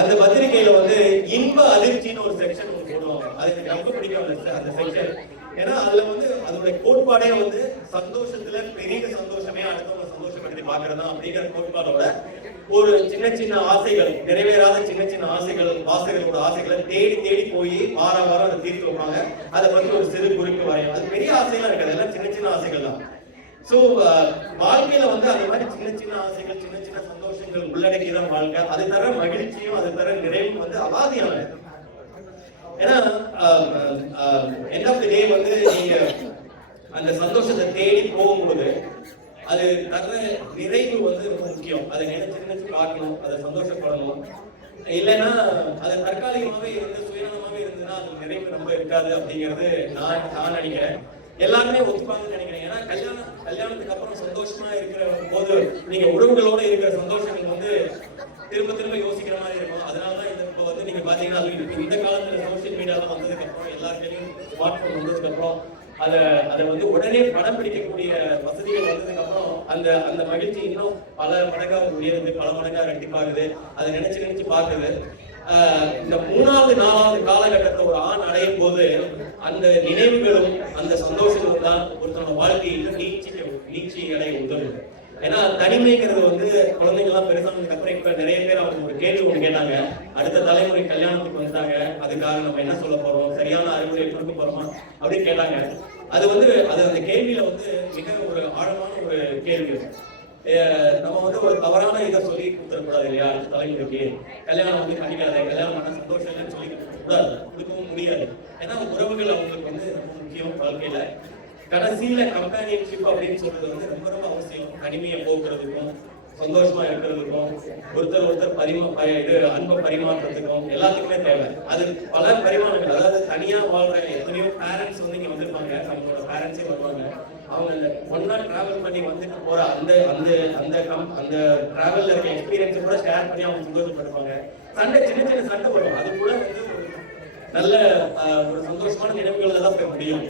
அந்த பத்திரிகையில வந்து இன்ப அதிர்ச்சின்னு ஒரு செக்ஷன் ஒன்று போடுவாங்க. அது எனக்கு ரொம்ப பிடிக்கும் அந்த செக்ஷன். ஏன்னா அதுல வந்து அதோட கோட்பாடே வந்து சந்தோஷத்துல பெரிய சந்தோஷமே அடுத்தவங்க சந்தோஷப்படுத்தி பாக்குறதா அப்படிங்கிற கோட்பாடோட ஒரு சின்ன சின்ன ஆசைகள், நிறைவேறாத சின்ன சின்ன ஆசைகள், வாசகர்களோட ஆசைகளை தேடி தேடி போய் வாரம் அதை தீர்த்து வைப்பாங்க. அதை பத்தி ஒரு சிறு குறிப்பு வரையும். அது பெரிய ஆசைலாம் இருக்காது, எல்லாம் சின்ன சின்ன ஆசைகள் தான். சோ வாழ்க்கையில வந்து அந்த மாதிரி சின்ன சின்ன ஆசைகள், சின்ன சின்ன சந்தோஷங்கள் உள்ளடக்கிதான் வாழ்க்கை. அது தர மகிழ்ச்சியும் அது தர நிறைவும் வந்து அவாதியானது. ஏன்னா எண்ட் ஆஃப் தி டே வந்து நீங்க அந்த சந்தோஷத்தை தேடி போகும்போது அது தர நிறைவு வந்து ரொம்ப முக்கியம். அதை நினைச்சு பார்க்கணும், அதை சந்தோஷப்படணும். இல்லைன்னா அது தற்காலிகமாவே இருந்து சுயநலமாவே இருந்ததுன்னா அது நிறைவு ரொம்ப இருக்காது அப்படிங்கிறது நான் நினைக்கிறேன். எல்லாருமே ஒத்துப்பாங்கன்னு நினைக்கிறேன். ஏன்னா கல்யாணத்துக்கு அப்புறம் சந்தோஷமா இருக்கிற போது நீங்க உறவுகளோட இருக்கிற சந்தோஷங்கள் வந்து திரும்ப யோசிக்கிற மாதிரி இருக்கும். அதனாலதான் இப்போ வந்து நீங்க பாத்தீங்கன்னா இந்த காலத்துல சோசியல் மீடியாலாம் வந்ததுக்கு அப்புறம் எல்லாருக்கையும் ஸ்மார்ட் போன் வந்ததுக்கு அப்புறம் அதை வந்து உடனே படம் பிடிக்கக்கூடிய வசதிகள் வந்ததுக்கு அப்புறம் அந்த மகிழ்ச்சி இன்னும் பல மடங்கா உயருது, பல மடங்கா ரெட்டிப்பாகுது. அதை நினைச்சு பாக்குது. இந்த 3வது 4வது காலகட்டத்தை ஒரு ஆண் அடையும் போது அந்த நினைவுகளும் அந்த சந்தோஷங்களும் தான் ஒருத்தனோட வாழ்க்கையில நீச்சி அடைய உதவும். ஏன்னா தனிமைங்கிறது வந்து குழந்தைங்கலாம் பெருசானதுக்கு அப்புறம் இப்ப நிறைய பேர் அவங்க ஒரு கேள்வி ஒண்ணு கேட்டாங்க, அடுத்த தலைமுறை கல்யாணத்துக்கு வந்துட்டாங்க, அதுக்காக நம்ம என்ன சொல்ல போறோம், சரியான அறிவுரை கொடுக்க போறோமா அப்படின்னு கேட்டாங்க. அது அந்த கேள்வியில வந்து மிக ஒரு ஆழமான ஒரு கேள்வி. நம்ம வந்து ஒரு தவறான இதை சொல்லி கொடுத்துடக்கூடாது இல்லையா? அடுத்த தலைமுறைக்கு கல்யாணம் வந்து பண்ணிக்காத, கல்யாணம் பண்ண சந்தோஷம் இல்லைன்னு சொல்லி கூடாது, கொடுக்கவும் முடியாது. ஏன்னா உறவுகள் அவங்களுக்கு வந்து ரொம்ப முக்கியம் வாழ்க்கையில. கடைசியில கம்பேனியன்ஷிப் அப்படின்னு சொல்றது வந்து ரொம்ப ரொம்ப அவசியம். தனிமையை போக்குறதுக்கும் சந்தோஷமா இருக்கிறதுக்கும் ஒருத்தர் அன்பை பரிமாற்றத்துக்கும் எல்லாத்துக்குமே தேவை. அது பல பரிமாணங்கள். அதாவது தனியா வாழ்ற எத்தனையோ பேரண்ட்ஸ் வந்து இங்க வந்திருப்பாங்க, நம்மளோட பேரண்ட்ஸே வருவாங்க. அவங்க அந்த ஒன்னா டிராவல் பண்ணி வந்துட்டு போற அந்த டிராவல்ல இருக்க எக்ஸ்பீரியன்ஸ் கூட ஷேர் பண்ணி அவங்க சந்தோஷப்படுவாங்க. சின்ன சின்ன சண்டை வரும், அது கூட வந்து நல்ல ஒரு சந்தோஷமான நினைவுகளை தான் போய் முடியும்.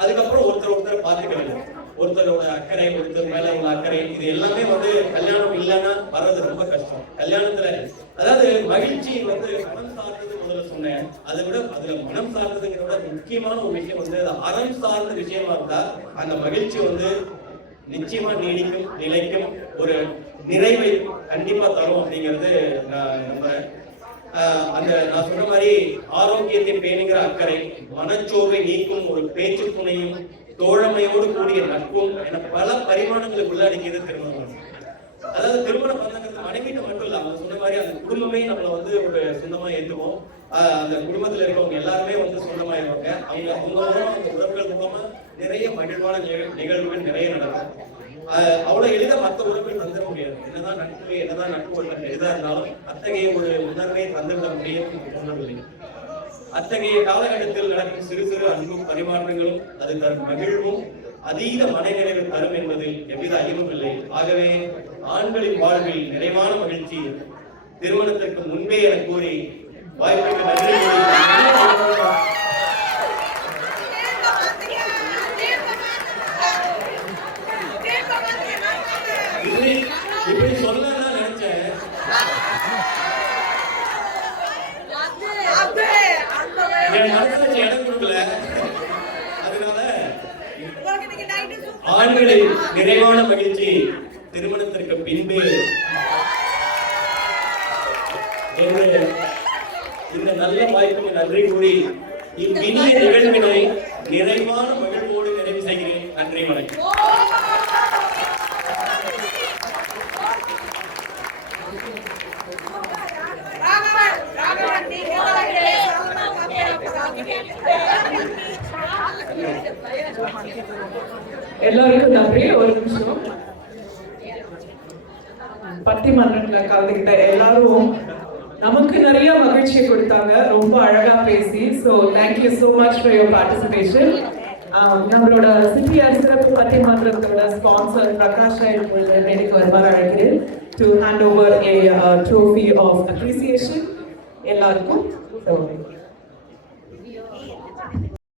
அதுக்கப்புறம் ஒருத்தர் பார்த்துக்க வேண்டும். ஒருத்தரோட அக்கறை, ஒருத்தர் மேல உள்ள அக்கறை, இது எல்லாமே வந்து கல்யாணம் இல்லைன்னா வர்றது ரொம்ப கஷ்டம். கல்யாணத்துல அதாவது மகிழ்ச்சி வந்து மனம் சார்ந்தது முதல்ல சொன்னேன். அதை விட அதுல மனம் சார்ந்ததுங்கிற விட முக்கியமான ஒரு விஷயம் வந்து அது அறம் சார்ந்த விஷயமா இருந்தா அந்த மகிழ்ச்சி வந்து நிச்சயமா நீடிக்கும், நிலைக்கும், ஒரு நிறைவை கண்டிப்பா தரும் அப்படிங்கிறது நான் நம்புறேன். நான் சொன்ன மாதிரி ஆரோக்கியத்தை பேணுகிற அக்கறை, மனச்சோர்வை நீக்கும் ஒரு பேச்சு துணையும், தோழமையோடு கூடிய நட்பும் என பல பரிமாணங்களுக்கு உள்ளடக்கியது திருமணம். அதாவது திருமண பந்தங்கிறது மனைவிட்ட மட்டும் இல்ல, அவங்க சொன்ன மாதிரி அந்த குடும்பமே நம்மள வந்து ஒரு சொந்தமா ஏற்றுவோம். அந்த குடும்பத்துல இருக்கவங்க எல்லாருமே வந்து சொந்தமாயிருவாங்க. அவங்க அந்த உறவுகள் மூலமா நிறைய மகிழ்வான நிகழ்வுகள் நிறைய நடக்கும். அவ்வளவு எளிதா மற்ற உறவுகள் தந்துட முடியாது. என்னதான் நட்பு எளிதா இருந்தாலும் அத்தகைய ஒரு உணர்வை தந்துவிட முடியும் உணர்வில்லை. அத்தகைய காலகட்டத்தில் நடக்கும் சிறு சிறு அன்பும் பரிமாற்றங்களும் அது தரும் மகிழ்வும் அதீத மனநிறைவு தரும் என்பதில் எவ்வித ஐயமும் இல்லை. ஆகவே ஆண்களின் வாழ்வில் நிறைவான மகிழ்ச்சி திருமணத்திற்கு முன்பே என கூறி வாய்ப்புக்கு நன்றி. இப்படி சொல்லலாம் நினைச்சேன். என் மனசுல இடம் கொடுக்கல. அதனால ஆண்களின் நிறைவான மகிழ்ச்சி திருமணத்திற்கு பின்பே இந்த நல்ல வாய்ப்புக்கு நன்றி கூறி இந்நிலைய நிகழ்வினை நிறைவான மகிழ்வோடு நிறைவு செய்கிறேன். நன்றி, வணக்கம். எல்லாருக்கும் நன்றி. ஒரு நிமிஷம். பட்டிமன்றத்துல கலந்துக்கிட்ட எல்லாரும் மகிழ்ச்சியை கொடுத்தாங்க ரொம்ப அழகா பேசி. So thank you so much for your participation. நம்மளோட சிபிஆர் சிறப்பு பட்டிமன்றத்தோட ஸ்பான்சர் பிரகாஷ் மேடைக்கு வருமாறு அழைக்கிறேன் to hand over a trophy of appreciation எல்லாருக்கும்.